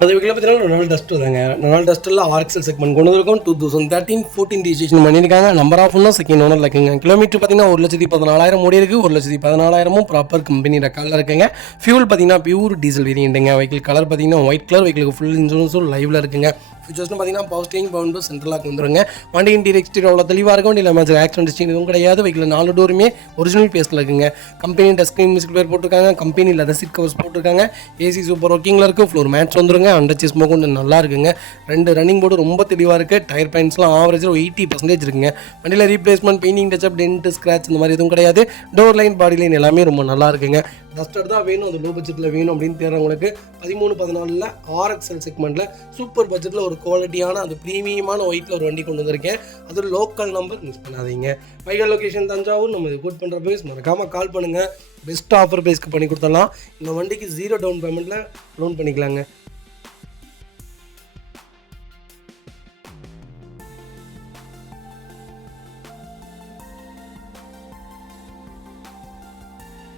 அது வீக்கில் பார்த்தீங்கன்னா ரெனால்ட் டஸ்டர் தாங்க. ரெனால்ட் டஸ்டரில் ஆர்எக்ஸ்எல் செக்மெண்ட் கொண்டு வந்திருக்கோம். 2013-14 ரிஜிஸ்ட்ரேஷன் பண்ணியிருக்காங்க. நம்பர் ஆஃப் ஒன்றும் செகண்ட் ஓனர் இருக்குங்க. கிலோமீட்டர் பார்த்தீங்கன்னா 1,14,000 ஓடி இருக்குது. 1,14,000 ப்ராப்பர் கம்பெனி ரெக்கார்டில் இருக்குங்க. ஃபியூல் பார்த்தீங்கன்னா பியூர் டீசல் வேரியண்ட்டுங்க. வெஹிக்கிள் கலர் பார்த்தீங்கன்னா ஒயிட் கலர். வெஹிக்கிளுக்கு ஃபுல் இன்சூரன்ஸும் லைவில் இருக்குங்க. ஃபியூச்சர்ஸ்னு பார்த்தீங்கன்னா பவர் ஸ்டீரிங், பவர் விண்டோ, சென்ட்ரலாக வந்துருங்க. வண்டி இன்டீரியர் எக்ஸ்டீரியர் அவ்வளோ தெளிவாக இருக்கும். வண்டியில் மேட்ச் ஆக்சிடென்ட் ஹிஸ்டரி எதுவும் கிடையாது. வெஹிக்கில் 4 டோருமே ஒரிஜினல் பேஸில் இருக்குங்க. Company touch screen music player போட்டிருக்காங்க. கம்பெனி லெதர் சீட் கவர்ஸ் போட்டிருக்காங்க. ஏசி சூப்பர் ஒர்க்கிங்கில் இருக்குது. ஃப்ளோர் மேட்ச் வந்துருங்க. அண்டர் சேஸ் மோகம் நல்லா இருக்குங்க. 2 ரன்னிங் போர்டு ரொம்ப தெளிவாக இருக்குது. டயர் பாயிண்ட்ஸ்லாம் ஆவரேஜாக 80% இருக்குங்க. வண்டியில் replacement, painting, touch up, dent, scratch இந்த மாதிரி எதுவும் கிடையாது. டோர் லைன், பாடி லைன் எல்லாமே ரொம்ப நல்லா இருக்குங்க. டஸ்டர் தான் வேணும், அது லோ பட்ஜெட்டில் வேணும் அப்படின்னு தேடுறவங்களுக்கு 13-14 ஆர்எக்ஸ்எல் செக்மெண்ட்டில் சூப்பர் பட்ஜெட்டில் ஒரு குவாலிட்டியான அது ப்ரீமியமான ஒயிட்டில் ஒரு வண்டி கொண்டு வந்திருக்கேன். அது லோக்கல் நம்பர் மிஸ் பண்ணாதீங்க. வைகல் லொக்கேஷன் தஞ்சாவூர். நம்ம இது கோட் பண்ணுற பேஸ் மறக்காமல் கால் பண்ணுங்கள். பெஸ்ட் ஆஃபர் பேஸ்க்கு பண்ணி கொடுத்துடலாம். இந்த வண்டிக்கு 0 டவுன் பேமெண்ட்டில் லோன் பண்ணிக்கலாங்க.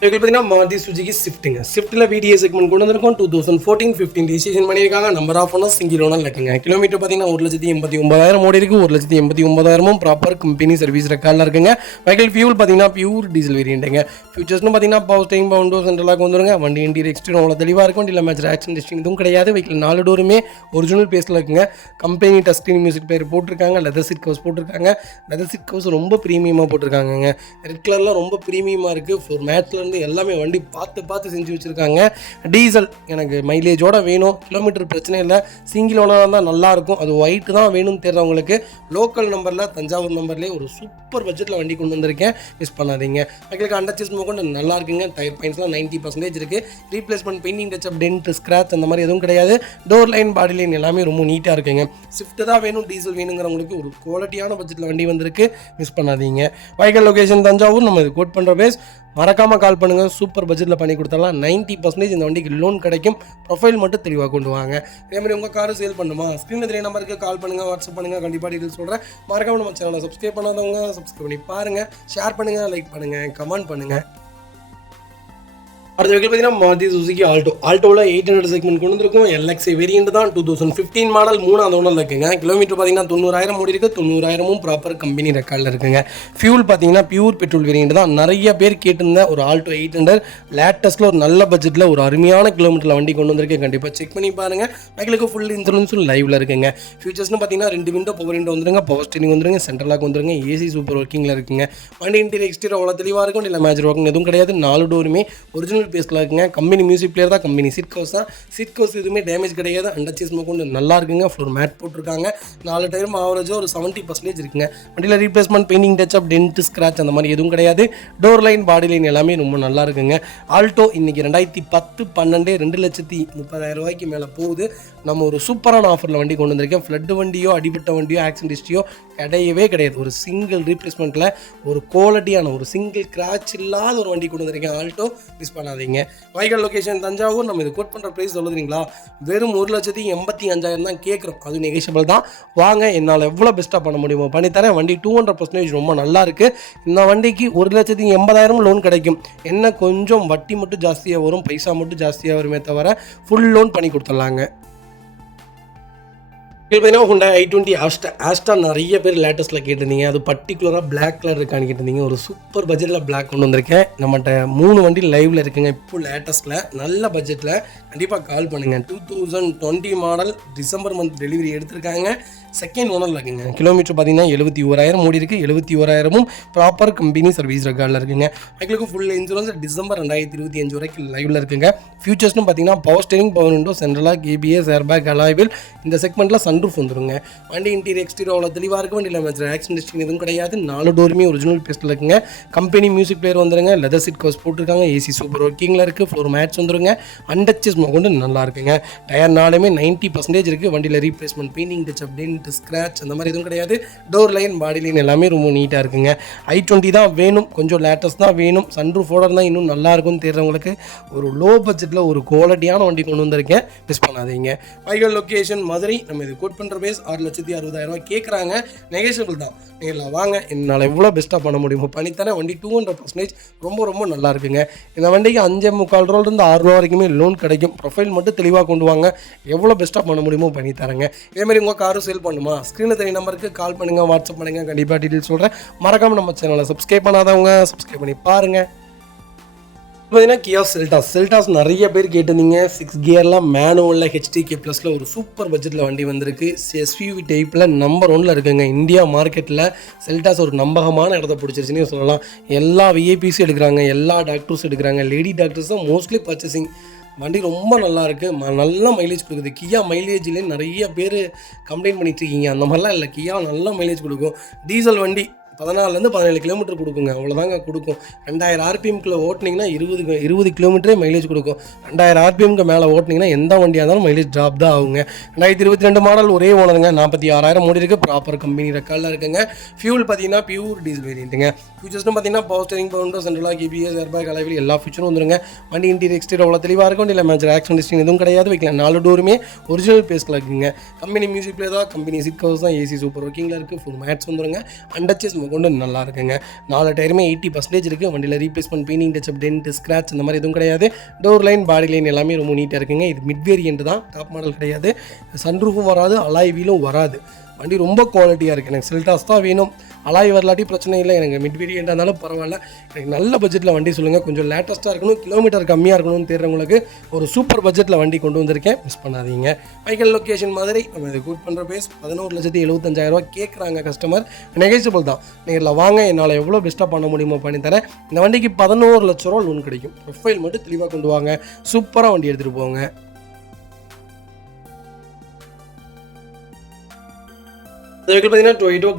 பார்த்தீங்கன்னா மாருதி சுஜுகி ஸ்விஃப்ட்டுங்க. ஸ்விஃப்ட்டில் VDA செக்மெண்ட் கொண்டு வந்திருக்கோம். 2014-15 ரிஜிஸ்ட்ரேஷன் பண்ணியிருக்காங்க. நம்பர் ஆஃப் ஒன்றும் சிங்கிள் ஓனர் இருக்குங்க. கிலோமீட்டர் பார்த்தீங்கன்னா 1,89,000 ஓடி இருக்குது. 1,89,000 ப்ராப்பர் கம்பெனி சர்வீஸ் ரெக்கார்டில் இருக்குங்க. வெஹிக்கிள் ஃபியூல் பார்த்தீங்கன்னா பியூர் டீசல் வேரியண்ட்டுங்க. ஃபியூச்சர்ஸ்னு பார்த்தீங்கன்னா பவர் ஸ்டீரிங், பவர் விண்டோ, சென்ட்ரலாக வந்துருங்க. வண்டி இன்டீரியர் எக்ஸ்டீரியர் அவ்வளோ தெளிவாக இருக்கும். வண்டியில் மேட்ச் ஆக்சிடென்ட் ஹிஸ்டரி எதுவும் கிடையாது. வெஹிக்கிள் 4 டோருமே ஒரிஜினல் பேஸில் இருக்குங்க. Company touch screen music player போட்டிருக்காங்க. லெதர் சீட் கவர்ஸ் போட்டிருக்காங்க. லெதர் சீட் கவர்ஸ் ரொம்ப ப்ரீமியமாக போட்டிருக்காங்க. ரெட் கலர்லாம் ரொம்ப ப்ரீமியமாக இருக்குது. ஃப்ளோர் மேட்ச்சில் எல்லாமே வண்டி பார்த்து செஞ்சு வச்சுருக்காங்க. டீசல் எனக்கு மைலேஜோட வேணும், கிலோமீட்டர் பிரச்சனை இல்லை, சிங்கிள் ஓனராக தான் நல்லாயிருக்கும், அது ஒயிட் தான் வேணும்னு தேடுறவங்களுக்கு லோக்கல் நம்பரில் தஞ்சாவூர் நம்பர்லேயே ஒரு சூப்பர் பட்ஜெட்டில் வண்டி கொண்டு வந்திருக்கேன். மிஸ் பண்ணாதீங்க. மக்களுக்கு அண்டர் சேஸ் மோகம் நல்லா இருக்குங்க. டயர் பாயிண்ட்ஸ்லாம் 90% இருக்குது. Replacement, painting, touch up, dent, scratch அந்த மாதிரி எதுவும் கிடையாது. டோர் லைன், பாடி லைன் எல்லாமே ரொம்ப நீட்டாக இருக்குங்க. ஸ்விஃப்ட் தான் வேணும், டீசல் வேணுங்கிறவங்களுக்கு ஒரு குவாலிட்டியான பட்ஜெட்டில் வண்டி வந்திருக்கு. மிஸ் பண்ணாதீங்க. வைகல் லொகேஷன் தஞ்சாவூர். நம்ம இது கோட் பண்ணுற பேஸ் மறக்காமல் கால் பண்ணுங்கள். சூப்பர் பட்ஜெட்டில் பண்ணி கொடுத்தலாம். 90% இந்த வண்டிக்கு லோன் கிடைக்கும். ப்ரொஃபைல் மட்டும் தெளிவாக கொண்டு வாங்க. இதேமாதிரி உங்கள் காரு சேல் பண்ணுமா, ஸ்க்ரீனில் 3 நம்பருக்கு கால் பண்ணுங்கள், வாட்ஸ்அப் பண்ணுங்கள். கண்டிப்பாக டீட்டெயில்ஸ் சொல்கிறேன். மறக்காமல் நம்ம சேனலை சப்ஸ்கிரைப் பண்ணாதவங்க சப்ஸ்கிரைப் பண்ணி பாருங்கள். ஷேர் பண்ணுங்கள், லைக் பண்ணுங்கள், கமெண்ட் பண்ணுங்கள். அடுத்த வெஹிக்கிள் பார்த்தீங்கன்னா மாருதி சுசுகி ஆல்டோ. ஆல்டோவில் 800 செக்மெண்ட் கொண்டு வந்திருக்கும். LXI வேரியண்ட் தான். 2015 மாடல், 3ஆவது ஓனரில் இருக்குங்க. கிலோமீட்டர் பார்த்தீங்கன்னா 90,000 ஓடி இருக்குது. 90,000 ப்ராப்பர் கம்பெனி ரெக்கார்டில் இருக்குங்க. ஃபியூல் பார்த்தீங்கன்னா பியூர் பெட்ரோல் வேரியண்ட் தான். நிறைய பேர் கேட்டிருந்த ஒரு ஆல்டோ 800 லேட்டஸ்ட்டில் ஒரு நல்ல பட்ஜெட்டில் ஒரு அருமையான கிலோமீட்டரில் வண்டி கொண்டு வந்திருக்கு. கண்டிப்பாக செக் பண்ணி பாருங்கள். வெஹிக்கிளுக்கு ஃபுல் இன்சூரன்ஸும் லைவில் இருக்குங்க. ஃபியூச்சர்ஸ்னு பார்த்தீங்கன்னா 2 விண்டோ, பவர் விண்டோ வந்துருங்க, பவர் ஸ்டீரிங் வந்துருங்க, சென்ட்ரலாக வந்துருங்க, ஏசி சூப்பர் ஒர்க்கிங்கில் இருக்குங்க. வண்டி இன்டீரியர் எக்ஸ்டீரியர் அவ்வளோ தெளிவாக இருக்கும். இல்லை மேஜர் ஒர்க்கிங் எதுவும் கிடையாது. 4 டோருமே ஒரிஜினல் பேஸில் இருக்குங்க. கம்பெனி மியூசிக் பிளேயர் தான். கம்பெனி சீட் கவர்ஸ் தான். சீட் கவர்ஸ் எதுவுமே டேமேஜ் கிடையாது. அண்டர் சேஸ் கொண்டு நல்லா இருக்குங்க. ஃப்ளோர் மேட் போட்டிருக்காங்க. 4 டயரும் ஆவரேஜாக ஒரு 70% இருக்குங்க. வண்டியில் replacement, painting, touch up, dent, scratch அந்த மாதிரி எதுவும் கிடையாது. டோர் லைன், பாடி லைன் எல்லாமே ரொம்ப நல்லா இருக்குங்க. ஆல்டோ இன்னைக்கு 2010-12 2,30,000 மேலே போகுது. நம்ம ஒரு சூப்பரான ஆஃபரில் வண்டி கொண்டு வந்திருக்கேன். ஃப்ளட் வண்டியோ, அடிபட்ட வண்டியோ, ஆக்சிடென்ட் ஹிஸ்டரியோ கிடையவே கிடையாது. ஒரு சிங்கிள் ரீப்ளேஸ்மெண்ட்டில் ஒரு குவாலிட்டியான ஒரு சிங்கிள் கிராச் இல்லாத ஒரு வண்டி கொண்டு வந்திருக்கேன். ஆல்டோ மிஸ் பண்ணாதீங்க. வைகல் லொகேஷன் தஞ்சாவூர். நம்ம இது கோட் பண்ணுற ப்ரைஸ் சொல்லுறீங்களா, வெறும் 1,85,000 தான் கேட்குறோம். அது நெகோஷியபிள் தான். வாங்க, என்னால் எவ்வளோ பெஸ்ட்டாக பண்ண முடியுமோ பண்ணித்தரேன். வண்டி 200% ரொம்ப நல்லா இருக்குது. இந்த வண்டிக்கு 1,80,000 லோன் கிடைக்கும். என்ன கொஞ்சம் வட்டி மட்டும் ஜாஸ்தியாக வரும், பைசா மட்டும் ஜாஸ்தியாக வருமே தவிர ஃபுல் லோன் பண்ணி கொடுத்துடலாங்க. இது பார்த்தீங்கன்னா ஹுண்டாய் i20 ஆஸ்டா நிறைய பேர் லேட்டஸ்ட்டில் கேட்டிருந்தீங்க. அது பர்டிகுலராக பிளாக் கலர் இருக்கான்னு கேட்டிருந்தீங்க. ஒரு சூப்பர் பட்ஜெட்டில் பிளாக் கொண்டு வந்திருக்கேன். நம்மகிட்ட 3 வண்டி லைவில் இருக்குங்க. இப்போ லேட்டஸ்ட்டில் நல்ல பட்ஜெட்டில் கண்டிப்பாக கால் பண்ணுங்கள். 2020 மாடல், டிசம்பர் மந்த் டெலிவரி எடுத்திருக்காங்க. செகண்ட் ஓனரில் இருக்குங்க. கிலோமீட்டர் பார்த்தீங்கன்னா 71,000 ஓடி இருக்குது. 71,000 ப்ராப்பர் கம்பெனி சர்வீஸ் ரெக்கார்டில் இருக்குங்க. எங்களுக்கு ஃபுல் இன்சூரன்ஸ் டிசம்பர் 2025 வரைக்கும் லைவில் இருக்குங்க. ஃபியூச்சர்ஸ்னு பார்த்தீங்கன்னா power steering, power window, central lock ABS, airbag, alloy wheel. இந்த செக்மெண்ட்டில் சன்ரூஃப் வந்துருங்க. வண்டி இன்டீரியர் எக்ஸ்டீரியர் அவ்வளோ தெளிவாக இருக்கும். வண்டியில் மேட்ச் ஆக்சிடென்ட் ஹிஸ்டரி எதுவும் கிடையாது. 4 டோருமே ஒரிஜினல் பேஸ்ட்டில் இருக்குங்க. கம்பெனி மியூசிக் பிளேயர் வந்துருங்க. லெதர் சீட் கவர்ஸ் போட்டிருக்காங்க. ஏசி சூப்பர் ஒர்க்கிங்கில் இருக்குது. ஃப்ளோர் மேட்ச் வந்துருங்க. அண்டச்சஸ் கொண்டு நல்லா இருக்குங்க. டயர் 4மே 90% இருக்குது. வண்டியில் replacement, painting, touch up, dent, scratch அந்த மாதிரி எதுவும் கிடையாது. டோர் லைன், பாடி லைன் எல்லாமே ரொம்ப நீட்டாக இருக்குங்க. i20 தான் வேணும், கொஞ்சம் லேட்டஸ்ட் தான் வேணும், சன்ரூஃபோட இருந்தால் இன்னும் நல்லா இருக்கும்னு தேடுறவங்களுக்கு ஒரு லோ பட்ஜெட்டில் ஒரு குவாலிட்டியான வண்டி கொண்டு வந்திருக்கேன். மிஸ் பண்ணாதீங்க. வைகல் லொகேஷன் மதுரை. நம்ம இது கோட் பண்ணுற பேஸ் 6,60,000 கேட்குறாங்க. நெகோஷியபிள் தான். நீங்கள் வாங்க, என்னால் எவ்வளோ பெஸ்ட்டாக பண்ண முடியுமோ பண்ணித்தானே. வண்டி 200% ரொம்ப ரொம்ப நல்லா இருக்குங்க. இந்த வண்டிக்கு 5.25 ரூபாயிலிருந்து 6 ரூபா வரைக்குமே லோன் கிடைக்கும். ப்ரொஃபைல் மட்டும் தெளிவாக கொண்டு வாங்க, எவ்வளோ பெஸ்ட்டாக பண்ண முடியுமோ பண்ணி தரேங்க. இதேமாதிரி உங்கள் காரும் சேல் பண்ணுமா, ஸ்க்ரீனில் தெரிய நம்பருக்கு கால் பண்ணுங்கள், வாட்ஸ்அப் பண்ணுங்கள், கண்டிப்பாக டீட்டெயில்ஸ் சொல்கிறேன். மறக்காமல் நம்ம சேனலை சப்ஸ்கிரைப் பண்ணாதவங்க சப்ஸ்கிரைப் பண்ணி பாருங்கள். பார்த்தீங்கன்னா கியா செல்டாஸ் நிறைய பேர் கேட்டிருந்தீங்க. 6 கியர்லாம் மேனுவலில் HTK ப்ளஸில் ஒரு சூப்பர் பட்ஜெட்டில் வண்டி வந்திருக்கு. SUV டைப்பில் நம்பர் 1ல் இருக்குங்க இந்தியா மார்க்கெட்டில். செல்டாஸ் ஒரு நம்பகமான இடத்த பிடிச்சிருச்சுன்னு சொல்லலாம். எல்லா விஐபிஸும் எடுக்கிறாங்க, எல்லா டாக்டர்ஸும் எடுக்கிறாங்க. லேடி டாக்டர்ஸ் தான் மோஸ்ட்லி பர்ச்சேசிங். வண்டி ரொம்ப நல்லா இருக்குது, நல்ல மைலேஜ் கொடுக்குது. கியா மைலேஜ்லேயே நிறைய பேர் கம்ப்ளைண்ட் பண்ணிட்டுருக்கீங்க. அந்த மாதிரிலாம் இல்லை, கியா நல்ல மைலேஜ் கொடுக்கும். டீசல் வண்டி 14லேருந்து 17 கிலோமீட்டர் கொடுக்குங்க, அவ்வளோதாங்க கொடுக்கும். 2000 RPMக்குள்ளே ஓட்டினீங்கன்னா 20 கிலோமீட்டரே மைலேஜ் கொடுக்கும். 2000 RPMக்கு மேலே ஓட்டினீங்கன்னா எந்த வண்டியாக இருந்தாலும் மைலேஜ் ட்ராப் தான் ஆகுங்க. 2022 மாடல், ஒரே ஓனருங்க, 46,000 ஓடி இருக்குது. ப்ராப்பர் கம்பெனி ரெக்கார்டில் இருக்குங்க. ஃபியூல் பார்த்தீங்கன்னா பியூர் டீசல் வேரியண்ட்டுங்க. ஃபியூச்சர்ஸ்னு பார்த்தீங்கன்னா power steering, power window, central lock ABS, airbag, alloy wheel எல்லா ஃபியூச்சரும் வந்துருங்க. வண்டி இன்டீரியர் எக்ஸ்டீரியர் அவ்வளோ தெளிவாக இருக்கும். இல்லை மேட்ச் ஆக்ஷன் டிஸ்டிங் எதுவும் கிடையாது. வைக்கலாம் 4 டோருமே ஒரிஜினல் பேஸ்ட்டில் இருக்குங்க. கம்பெனி மியூசிக் பிளே தான், கம்பெனி சீட் கவர்ஸ் தான், AC சூப்பர் ஒர்க்கிங்கில் இருக்குது. ஃபுல் மேட்ச் வந்துருங்க. அண்டச்சஸ் கொண்டு நல்லா இருக்குங்க. 4 டயருமே 80% இருக்குது. வண்டியில் replacement, painting, touch up, dent, scratch இந்த மாதிரி எதுவும் கிடையாது. டோர் லைன், பாடி லைன் எல்லாமே ரொம்ப நீட்டாக இருக்குங்க. இது மிட் வேரியன்ட் தான், டாப் மாடல் கிடையாது. சன்ரூஃபும் வராது, அலாய் வீலும் வராது. வண்டி ரொம்ப குவாலிட்டியாக இருக்குது. எனக்கு செல்டாஸ் தான் வேணும், அலாய் வரலாட்டி பிரச்சனை இல்லை. எனக்கு மிட் வேரியண்ட்டாக இருந்தாலும் பரவாயில்ல. எனக்கு நல்ல பட்ஜெட்டில் வண்டி சொல்லுங்கள். கொஞ்சம் லேட்டஸ்ட்டாக இருக்கணும், கிலோமீட்டர் கம்மியாக இருக்கணும்னு தேடுறவங்களுக்கு ஒரு சூப்பர் பட்ஜெட்டில் வண்டி கொண்டு வந்திருக்கேன், மிஸ் பண்ணாதீங்க. வைக்கல் லொக்கேஷன் மாதிரி நம்ம இது கூட் பண்ணுற பேஸ் 11,75,000 கேட்குறாங்க கஸ்டமர். நெகோஷியபிள் தான். நேரில் வாங்க, என்னால் எவ்வளோ பெஸ்ட்டாக பண்ண முடியுமோ பண்ணி தரேன். இந்த வண்டிக்கு 11 லட்ச ரூபா லோன் கிடைக்கும். ப்ரொஃபைல் மட்டும் தெளிவாக கொண்டு வாங்க, சூப்பராக வண்டி எடுத்துகிட்டு போங்க. அதுக்கு பார்த்தீங்கன்னா டொயோட்டோ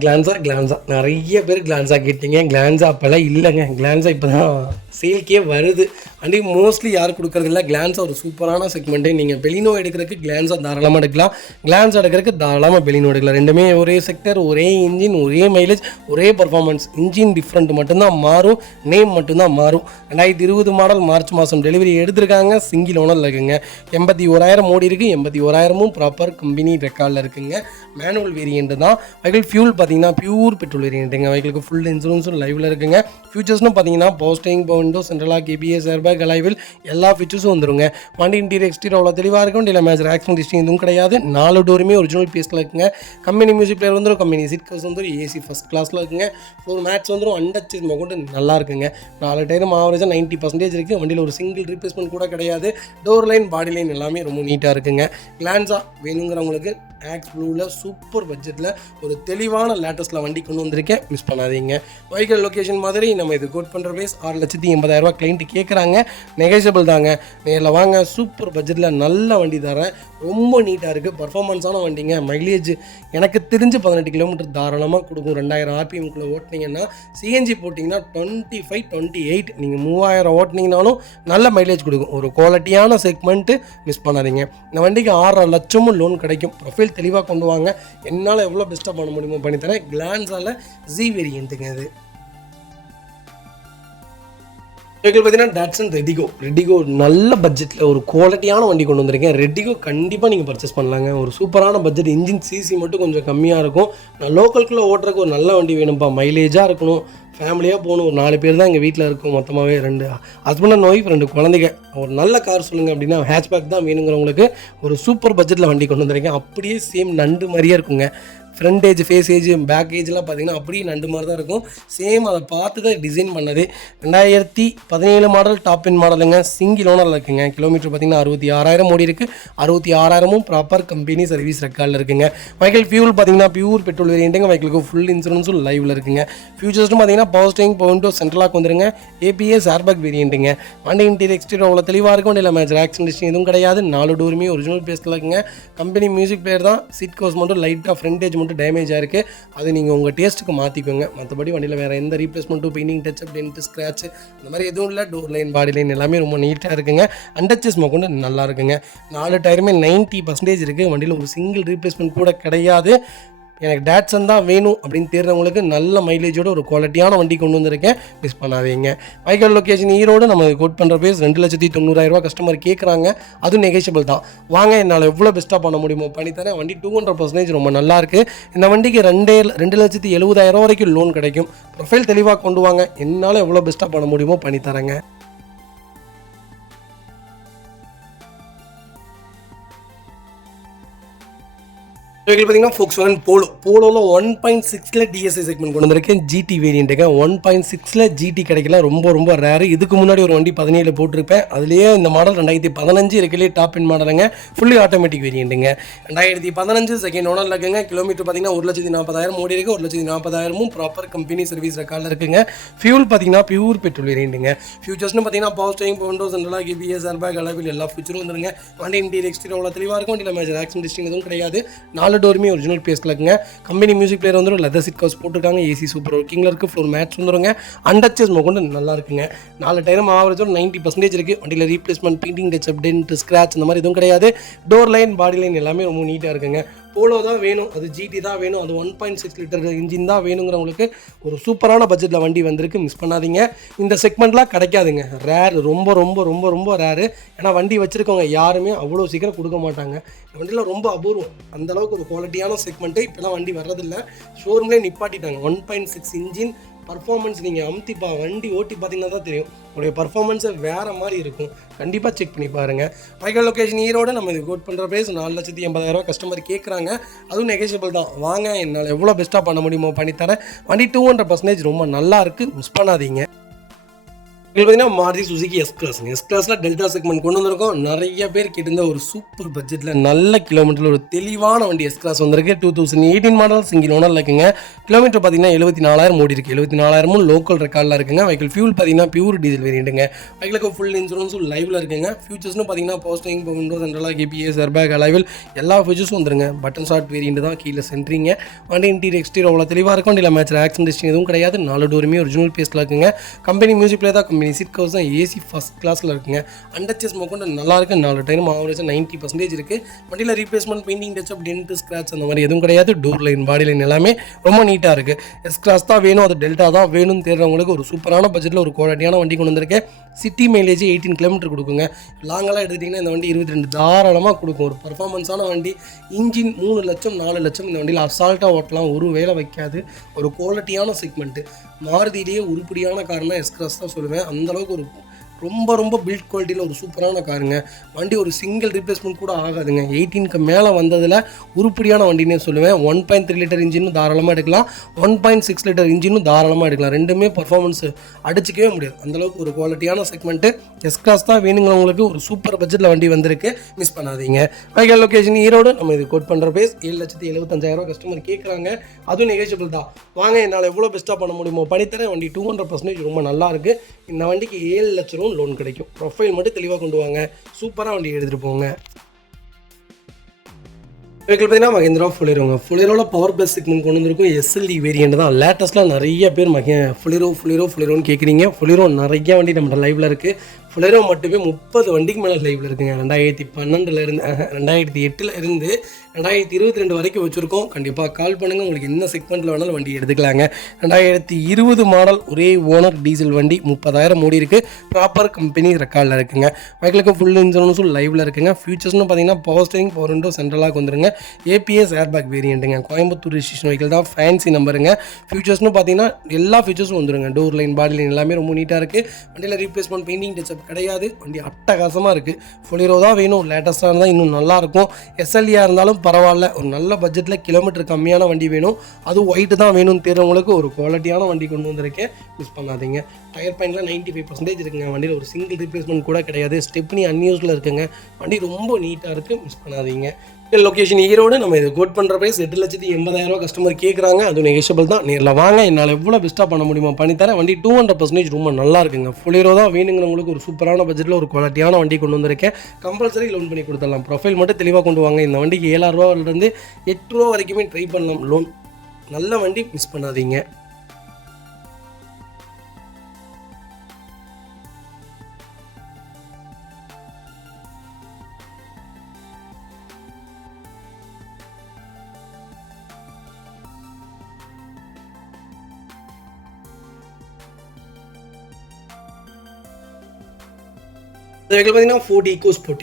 கிளான்ஸா நிறைய பேர் கிளான்ஸா கேட்டீங்க. கிளான்ஸா அப்போல்லாம் இல்லைங்க, கிளான்ஸா இப்போ தான் சேல்க்கே வருது. வண்டி மோஸ்ட்லி யாரும் கொடுக்குறதில்ல. கிளான்ஸா ஒரு சூப்பரான செக்மெண்ட்டு. நீங்கள் பெலினோ எடுக்கிறதுக்கு கிளான்ஸா தாராளமாக எடுக்கலாம், கிளான்ஸா எடுக்கிறதுக்கு தாராளமாக பெலினோ எடுக்கலாம். ரெண்டுமே ஒரே செக்டர், ஒரே இன்ஜின், ஒரே மைலேஜ், ஒரே பர்ஃபார்மன்ஸ். இன்ஜின் டிஃப்ரெண்ட் மட்டும்தான் மாறும், நேம் மட்டும்தான் மாறும். 2020 மாடல் மார்ச் மாதம் டெலிவரி எடுத்திருக்காங்க. சிங்கிள் ஓனரில் இருக்குங்க. 81,000 ஓடி இருக்குது. 81,000 ப்ராப்பர் கம்பெனி ரெக்கார்டில் இருக்குங்க. மேனுவல் வேரியண்ட்டு தான். வெஹிக்கிள் ஃபியூல் பார்த்தீங்கன்னா பியூர் பெட்ரோல் வேரியண்ட்டுங்க. வெஹிக்கிளுக்கு ஃபுல் இன்சூரன்ஸும் லைவில் இருக்குங்க. ஃபியூச்சர்ஸ்னு பார்த்தீங்கன்னா power steering, power window, central lock ABS, airbag, alloy wheel எல்லா ஃபீச்சர்ஸும் வந்துருங்க. வண்டி இன்டீரியர் எக்ஸ்டீரியர் அவ்வளோ தெளிவாக இருக்கும். இல்லை மேட்ச் ஆக்ஷன் டிஸ்டிங் எதுவும் கிடையாது. 4 டோருமே ஒரிஜினல் பேஸில் இருக்குங்க. கம்பெனி மியூசிக் பிளேயர் வந்துடும், கம்பெனி சீட் கவர்ஸ் வந்துடும், AC ஃபஸ்ட் கிளாஸில் இருக்குங்க. ஃபுல் மேட்ச் வந்துடும். அண்டச்சஸ் கொண்டு நல்லா இருக்குங்க. 4 டயரும் ஆவரேஜாக 90% இருக்குது. வண்டியில் ஒரு சிங்கிள் ரீப்ளேஸ்மெண்ட் கூட கிடையாது. டோர் லைன், பாடி லைன் எல்லாமே ரொம்ப நீட்டாக இருக்குங்க. கிளான்ஸா வேணுங்கிறவங்களுக்கு ஆக்ஸ் ப்ளூவில் சூப்பர் பட்ஜெட்டில் ஒரு தெளிவான லேட்டஸ்ட்டில் வண்டி கொண்டு வந்திருக்கேன், மிஸ் பண்ணாதீங்க. வெஹிக்கிள் லொக்கேஷன் மாதிரி நம்ம இது கோட் பண்ணுற பேஸ் 6,80,000 கிளைண்ட்டு கேட்குறாங்க. நெகோஷியபிள் தாங்க. நேரில் வாங்க, சூப்பர் பட்ஜெட்டில் நல்ல வண்டி தரேன். ரொம்ப நீட்டாக இருக்குது, பர்ஃபார்மன்ஸான வண்டிங்க. மைலேஜ் எனக்கு தெரிஞ்சு 18 கிலோமீட்டர் தாராளமாக கொடுக்கும். 2000 RPMக்குள்ளே ஓட்டினீங்கன்னா, சிஎன்ஜி போட்டிங்கன்னா 25, 28, நீங்கள் 3000 ஓட்டினீங்கனாலும் நல்ல மைலேஜ் கொடுக்கும். ஒரு குவாலிட்டியான செக்மெண்ட்டு, மிஸ் பண்ணாதீங்க. இந்த வண்டிக்கு 6.5 லட்சமும் லோன் கிடைக்கும். ப்ரொஃபைல் தெளிவாக கொண்டு வாங்க, என்னால் எவ்வளோ பெஸ்ட்டாக பண்ண முடியுமோ பண்ணித்தரேன். கிளான்ஸால் ஜி வேரியண்ட்டுங்க இது. பார்த்தீங்கன்னா டாட்சன் ரெட்டிகோ நல்ல பட்ஜெட்டில் ஒரு குவாலிட்டியான வண்டி கொண்டு வந்திருக்கேன். ரெட்டிகோ கண்டிப்பாக நீங்கள் பர்ச்சேஸ் பண்ணலாங்க. ஒரு சூப்பரான பட்ஜெட். இன்ஜின் சிசி மட்டும் கொஞ்சம் கம்மியாக இருக்கும். நான் லோக்கலுக்குள்ளே ஓட்டுறதுக்கு ஒரு நல்ல வண்டி வேணும்ப்பா, மைலேஜாக இருக்கணும், ஃபேமிலியாக போகணும். ஒரு 4 பேர் தான் எங்கள் வீட்டில் இருக்கும். மொத்தமாகவே 2 ஹஸ்பண்ட் அண்ட் ஒய்ஃப், 2 குழந்தைங்க. ஒரு நல்ல கார் சொல்லுங்கள் அப்படின்னா ஹேட்ச்பேக் தான் வேணுங்கிறவங்களுக்கு ஒரு சூப்பர் பட்ஜெட்டில் வண்டி கொண்டு வந்திருக்கேன். அப்படியே சேம் நண்டு மாதிரியே இருக்குங்க. Front edge, face edge, back ஏஜ்லாம் பார்த்தீங்கன்னா அப்படியே நண்டு மாதிரி தான் இருக்கும். சேம் அதை பார்த்து தான் டிசைன் பண்ணது. 2017 மாடல் டாப் எண்ட் மாடலுங்க. சிங்கிள் ஓனரில் இருக்குங்க. கிலோமீட்டர் பார்த்தீங்கன்னா 66,000 ஓடி இருக்குது. 66,000 ப்ராப்பர் கம்பெனி சர்வீஸ் ரெக்கார்டில் இருக்குங்க. வெஹிக்கிள் ஃபியூல் பார்த்தீங்கன்னா பியூர் பெட்ரோல் வேரியண்ட்டுங்க. வெஹிக்கிளுக்கு ஃபுல் இன்சூரன்ஸும் லைவில் இருக்குங்க. ஃபியூச்சர்ஸ்னு பார்த்தீங்கன்னா பவர் ஸ்டீரிங், பவுண்டோ, சென்ட்ரலாக வந்துருங்க. ABS, ஏர்பேக் வேரியண்ட்டுங்க. வண்டி இன்டீரியர் எக்ஸ்டீரியர் அவ்வளோ தெளிவாக இருக்கும். இல்லை மேட்ச் ஆக்ஷன் டிஸ்டிங் எதுவும் கிடையாது. 4 டோருமே ஒரிஜினல் பேஸில் இருக்குங்க. கம்பெனி மியூசிக் பிளேயர் தான். சீட் கவர்ஸ் மட்டும் லைட்டாக ஃப்ரண்ட் ஏஜ் மட்டும் டேமேஜ் ஆயிருக்கு. அது நீங்கள் உங்கள் டேஸ்ட்டுக்கு மாற்றிக்கோங்க. மற்றபடி வண்டியில் வேறு எந்த ரீப்ளேஸ்மெண்ட்டும், பெயிண்டிங், டச்சப், டென்ட், ஸ்க்ராட்ச் இந்த மாதிரி எதுவும் இல்லை. டோர் லைன், பாடி லைன் எல்லாமே ரொம்ப நீட்டாக இருக்குங்க. அண்டச்சஸ் கொண்டு நல்லா இருக்குங்க. 4 டயருமே 90% இருக்குது. வண்டியில் ஒரு சிங்கிள் ரீப்ளேஸ்மெண்ட் கூட கிடையாது. எனக்கு டேட்சன் தான் வேணும் அப்படின்னு தேடுறவங்களுக்கு நல்ல மைலேஜோட ஒரு குவாலிட்டியான வண்டி கொண்டு வந்திருக்கேன், மிஸ் பண்ணாதீங்க. வைக்கல் லொக்கேஷன் ஈரோடு. நம்ம கோட் பண்ணுற பேஸ் 2,90,000 கஸ்டமர் கேட்குறாங்க, அதுவும் நெகோஷியபிள் தான். வாங்க, என்னால் எவ்வளோ பெஸ்ட்டாக பண்ண முடியுமோ பண்ணித்தரேன். வண்டி 200% ரொம்ப நல்லாயிருக்கு. இந்த வண்டிக்கு 2,70,000 வரைக்கும் லோன் கிடைக்கும். ப்ரொஃபைல் தெளிவாக கொண்டு வாங்க, என்னால் எவ்வளோ பெஸ்ட்டாக பண்ண முடியுமோ பண்ணித்தரேங்க. பார்த்தீங்கன்னா Volkswagen போலோவில் 1.6ல் டிஎஸ்ஐ செக்மெண்ட் கொண்டு வந்திருக்கேன். ஜிடி வேரியண்ட்டுங்க. 1.6ல் ஜிடி கிடைக்கல, ரொம்ப ரொம்ப ரேரு. இதுக்கு முன்னாடி ஒரு வண்டி 17 போட்டிருப்பேன். அதுலேயே இந்த மாடல் 2015 இருக்கலே டாப் இன் மாடலுங்க. ஃபுல்லி ஆட்டோமேட்டிக் வேரியண்ட்டுங்க. 2015 செகண்ட் ஓனரில் இருக்குங்க. கிலோமீட்டர் பார்த்தீங்கன்னா 1,40,000 ஓடி இருக்குது. 1,40,000 ப்ராப்பர் கம்பெனி சர்வீஸ் ரெக்கார்டில் இருக்குங்க. ஃபியூல் பார்த்தீங்கன்னா பியூர் பெட்ரோல் வேரியண்ட்டுங்க. ஃபியூச்சர்ஸ்னு பார்த்தீங்கன்னா power steering, windows, central lock KBS, airbag, alloy wheel எல்லா ஃபியூச்சரும் வந்துருங்க. வண்டி இன்டீரியர் எக்ஸ்டீரியர் அவ்வளோ தெளிவாக இருக்கும். வண்டியில் மேஜர் ஆக்சிடென்ட் ஹிஸ்டரி எதுவும் கிடையாது. 4 டோருமே ஒரிஜினல் பேஸ்ல இருக்குங்க. கம்பெனி மியூசிக் பிளேயர் வந்துடும். லெதர் சீட் கவர்ஸ் போட்டிருக்காங்க. ஏசி சூப்பர் ஒர்க்கிங்கில் இருக்குது. ஃப்ளோர் மேட்ச் வந்துருங்க. அண்டச்சஸ் கொண்டு நல்லா இருக்குங்க. 4 டயரும் ஆவரேஜ் 90% இருக்குது. வண்டியில் replacement, painting, touch up, dent, scratch இந்த மாதிரி எதுவும் கிடையாது. டோர் லைன், பாடி லைன் எல்லாமே ரொம்ப நீட்டாக இருக்குங்க. போலோ தான் வேணும், அது ஜிடி தான் வேணும், அது 1.6 லிட்டர் இன்ஜின் தான் வேணுங்கிறவங்களுக்கு ஒரு சூப்பரான பட்ஜெட்டில் வண்டி வந்திருக்கு, மிஸ் பண்ணாதீங்க. இந்த செக்மெண்ட்லாம் கிடைக்காதுங்க, ரேர், ரொம்ப ரொம்ப ரொம்ப ரொம்ப ரேரு. ஏன்னா வண்டி வச்சுருக்கவங்க யாருமே அவ்வளோ சீக்கிரம் கொடுக்க மாட்டாங்க. இந்த வண்டியில் ரொம்ப அபூர்வம், அந்தளவுக்கு ஒரு குவாலிட்டியான செக்மெண்ட்டு. இப்போலாம் வண்டி வர்றதில்லை, ஷோரூம்லேயே நிப்பாட்டிட்டாங்க. 1.6 இன்ஜின் பர்ஃபார்மன்ஸ் நீங்கள் அமுத்திப்பா வண்டி ஓட்டி பார்த்தீங்கன்னா தான் தெரியும், உங்களுடைய பர்ஃபார்மன்ஸை வேறு மாதிரி இருக்கும். கண்டிப்பாக செக் பண்ணி பாருங்கள். வைக்கல் லொக்கேஷன் ஈரோடு. நம்ம இது கோட் பண்ணுற ப்ரைஸ் 4,80,000 கஸ்டமர் கேட்குறாங்க, அதுவும் நெகோஷியபிள் தான். வாங்க, என்னால் எவ்வளோ பெஸ்ட்டாக பண்ண முடியுமோ பண்ணித்தரேன். வண்டி 200% ரொம்ப நல்லா இருக்குது, மிஸ் பண்ணாதீங்க. பார்த்தீங்கன்னா மாருதி சுசுகி எஸ் கிளாஸில் டெல்டா செக்மெண்ட் கொண்டு வந்திருக்கோம். நிறைய பேர் கேட்டிருந்த ஒரு சூப்பர் பட்ஜெட்டில் நல்ல கிலோமீட்டரில் ஒரு தெளிவான வண்டி எஸ் கிளாஸ் வந்திருக்கு. 2018 மாடல், சிங்கிள் ஓனரில் இருக்குங்க. கிலோமீட்டர் பார்த்தீங்கன்னா 74,000 ஓடி இருக்குது. 74,000 லோக்கல் ரெக்கார்டில் இருக்குங்க. வெஹிக்கிள் ஃபியூல் பார்த்தீங்கன்னா பியூர் டீசல் வேரியண்ட்டுங்க. வெஹிக்கிளுக்கு ஃபுல் இன்சூரன்ஸும் லைவில் இருக்குங்க. ஃபியூச்சர்ஸ்னு பார்த்தீங்கன்னா power steering, windows, central lock KBS, airbag, alloy wheel எல்லா ஃபியூச்சர்ஸும் வந்துருங்க. பட்டன் ஷார்ட் வேரியண்ட் தான் கீழே சென்ட்ரிங்க. வண்டி இன்டீரியர் எக்ஸ்டீரியர் அவ்வளோ தெளிவாக இருக்கும். வண்டியில் மேட்ச் ஆக்சிடென்ட் ஹிஸ்டரி எதுவும் கிடையாது. 4 டோருமே ஒரிஜினல் பேஸ்ட்டில் இருக்குங்க. கம்பெனி மியூசிக் பிளேயர் தான், சீட் கவர்ஸ் தான் ஏசி ஃபஸ்ட் கிளாஸில் இருக்குங்க. அண்டச்சஸ் கொண்டு நல்லா இருக்குது. 4 டைம் ஆவரேஜாக 90% இருக்குது. வண்டியில் replacement, painting, touch up, dent, scratch அந்த மாதிரி எதுவும் கிடையாது. டோர் லைன், பாடி லைன் எல்லாமே ரொம்ப நீட்டாக இருக்குது. எஸ் கிளாஸ் தான் வேணும், அது டெல்டா தான் வேணும்னு தேடுறவங்களுக்கு ஒரு சூப்பரான பட்ஜெட்டில் ஒரு குவாலிட்டியான வண்டி கொண்டு வந்திருக்கேன். சிட்டி மைலேஜ் 18 கிலோமீட்டர் கொடுக்குங்க. லாங்கெல்லாம் எடுத்துக்கிட்டிங்கன்னா இந்த வண்டி 22 தாராளமாக கொடுக்கும். ஒரு பர்ஃபார்மன்ஸான வண்டி. இன்ஜின் 3 லட்சம் 4 லட்சம் இந்த வண்டியில் அசால்ட்டாக ஓட்டலாம், ஒரு வேலை வைக்காது. ஒரு குவாலிட்டியான செக்மெண்ட்டு. மாருதியிலேயே உருப்படியான காரணம் எஸ் கிளாஸ் தான் சொல்லுவேன். அந்தளவுக்கு ஒரு ரொம்ப ரொம்ப பில்ட் குவாலிட்டியில் ஒரு சூப்பரான காருங்க. வண்டி ஒரு சிங்கிள் ரீப்ளேஸ்மெண்ட் கூட ஆகாதுங்க. 18க்கு மேலே வந்ததில் உருப்படியான வண்டினே சொல்லுவேன். 1.3 லிட்டர் இன்ஜினும் தாராளமாக எடுக்கலாம், 1.6 லிட்டர் இன்ஜினும் தாராளமாக எடுக்கலாம். ரெண்டுமே பர்ஃபார்மன்ஸ் அடிச்சிக்கவே முடியாது, அந்தளவுக்கு ஒரு குவாலிட்டியான செக்மெண்ட்டு. எஸ் கிளாஸ் தான் வேணுங்கிறவங்களுக்கு ஒரு சூப்பர் பட்ஜெட்டில் வண்டி வந்திருக்கு, மிஸ் பண்ணாதீங்க. வைக்கல் லொக்கேஷன் ஈரோடு. நம்ம இது கோட் பண்ணுற பேஸ் 7,75,000 கஸ்டமர் கேட்குறாங்க, அதுவும் நெகோஷியபிள் தான். வாங்க, என்னால் எவ்வளோ பெஸ்ட்டாக பண்ண முடியுமோ பண்ணித்தரேன். வண்டி 200% ரொம்ப நல்லா இருக்குது. இந்த வண்டிக்கு 7 லட்சம் லோன் கிடைக்கும். ப்ரொஃபைல் மட்டும் தெளிவாக கொண்டு வாங்க, சூப்பராக வண்டி எடுத்துகிட்டு போங்க. வெஹிக்கிள் பார்த்தீங்கன்னா மஹேந்திரா ஃபுலிரோவில் பவர் பிளஸ் செக்மெண்ட் கொண்டு வந்திருக்கும். எஸ்எல்டி வேரியண்ட் தான். லேட்டஸ்ட்டில் நிறைய பேர் ஃபுலிரோன்னு கேட்குறீங்க. ஃபுலிரோ நிறைய வண்டி நம்ம லைவில் இருக்குது. ஃபுலிரோ மட்டுமே 30 வண்டிக்கு மேலே லைவில் இருக்குங்க. 2012 2008 இருந்து 2022 வரைக்கும் வச்சுருக்கோம். கண்டிப்பாக கால் பண்ணுங்கள், உங்களுக்கு என்ன செக்மெண்ட்டில் வேணாலும் வண்டி எடுத்துக்கலாங்க. 2020 மாடல், ஒரே ஓனர், டீசல் வண்டி, 30,000 ஓடி இருக்குது. ப்ராப்பர் கம்பெனி ரெக்கார்டில் இருக்குங்க. வெஹிக்கிளுக்கு ஃபுல் இன்சூரன்ஸும் லைவில் இருக்குங்க. ஃபியூச்சர்ஸ்னு பார்த்தீங்கன்னா பவர் ஸ்டீரிங், பவர் விண்டோ, சென்ட்ரலாக வந்துருங்க. ஏபிஎஸ், ஏர்பேக் வேரியண்ட்டுங்க. கோயம்புத்தூர் ரிஜிஸ்ட்ரேஷன் வெஹிக்கிள் தான், ஃபேன்சி நம்பருங்க. ஃபியூச்சர்ஸ்னு பார்த்தீங்கன்னா எல்லா ஃபியூச்சர்ஸும் வந்துருங்க. டோர் லைன், பாடி லைன் எல்லாமே ரொம்ப நீட்டாக இருக்குது. வண்டியில் ரீப்ளேஸ்மெண்ட், பெயிண்டிங், டச்சப் கிடையாது. வண்டி அட்டகாசமாக இருக்குது. ஃபுலிரோ தான் வேணும், லேட்டஸ்ட்டாக இருந்தால் இன்னும் நல்லாயிருக்கும். எஸ்எல்இயாக இருந்தாலும் பரவாயில்ல, ஒரு நல்ல பட்ஜெட்டில் கிலோமீட்டர் கம்மியான வண்டி வேணும், அது ஒயிட்டு தான் வேணும்னு தேடுறவங்களுக்கு ஒரு குவாலிட்டியான வண்டி கொண்டு வந்திருக்கேன், மிஸ் பண்ணாதீங்க. டயர் பாயிண்டில் 95% இருக்குங்க. வண்டியில் ஒரு சிங்கிள் ரீப்ளேஸ்மெண்ட் கூட கிடையாது. ஸ்டெப்னி அன்யூஸில் இருக்குங்க. வண்டி ரொம்ப நீட்டாக இருக்குது, மிஸ் பண்ணாதீங்க. லொக்கேஷன் ஈரோடு. நம்ம இது கோட் பண்ணுற ப்ரைஸ் 8,80,000 கஸ்டமர் கேட்குறாங்க, அது நெகோஷியபிள் தான். நேரில் வாங்க, என்னால் எவ்வளோ பெஸ்ட்டாக பண்ண முடியுமோ பண்ணித்தரேன். வண்டி 200% ரொம்ப நல்லா இருக்குங்க. ஃபுலிரோ தான் வேணுங்கிறவங்களுக்கு ஒரு சூப்பரான பட்ஜெட்டில் ஒரு குவாலிட்டியான வண்டி கொண்டு வந்திருக்கேன். கம்பல்சரி லோன் பண்ணி கொடுத்துடலாம். ப்ரொஃபைல் மட்டும் தெளிவாக கொண்டு வாங்க. இந்த வண்டிக்கு 7,000 ரூபாயிலிருந்து 8 ரூபா வரைக்குமே ட்ரை பண்ணலாம் லோன். நல்ல வண்டி, மிஸ் பண்ணாதீங்க. வெஹிக்கிள் பார்த்தீங்கன்னா ஃபோர்ட்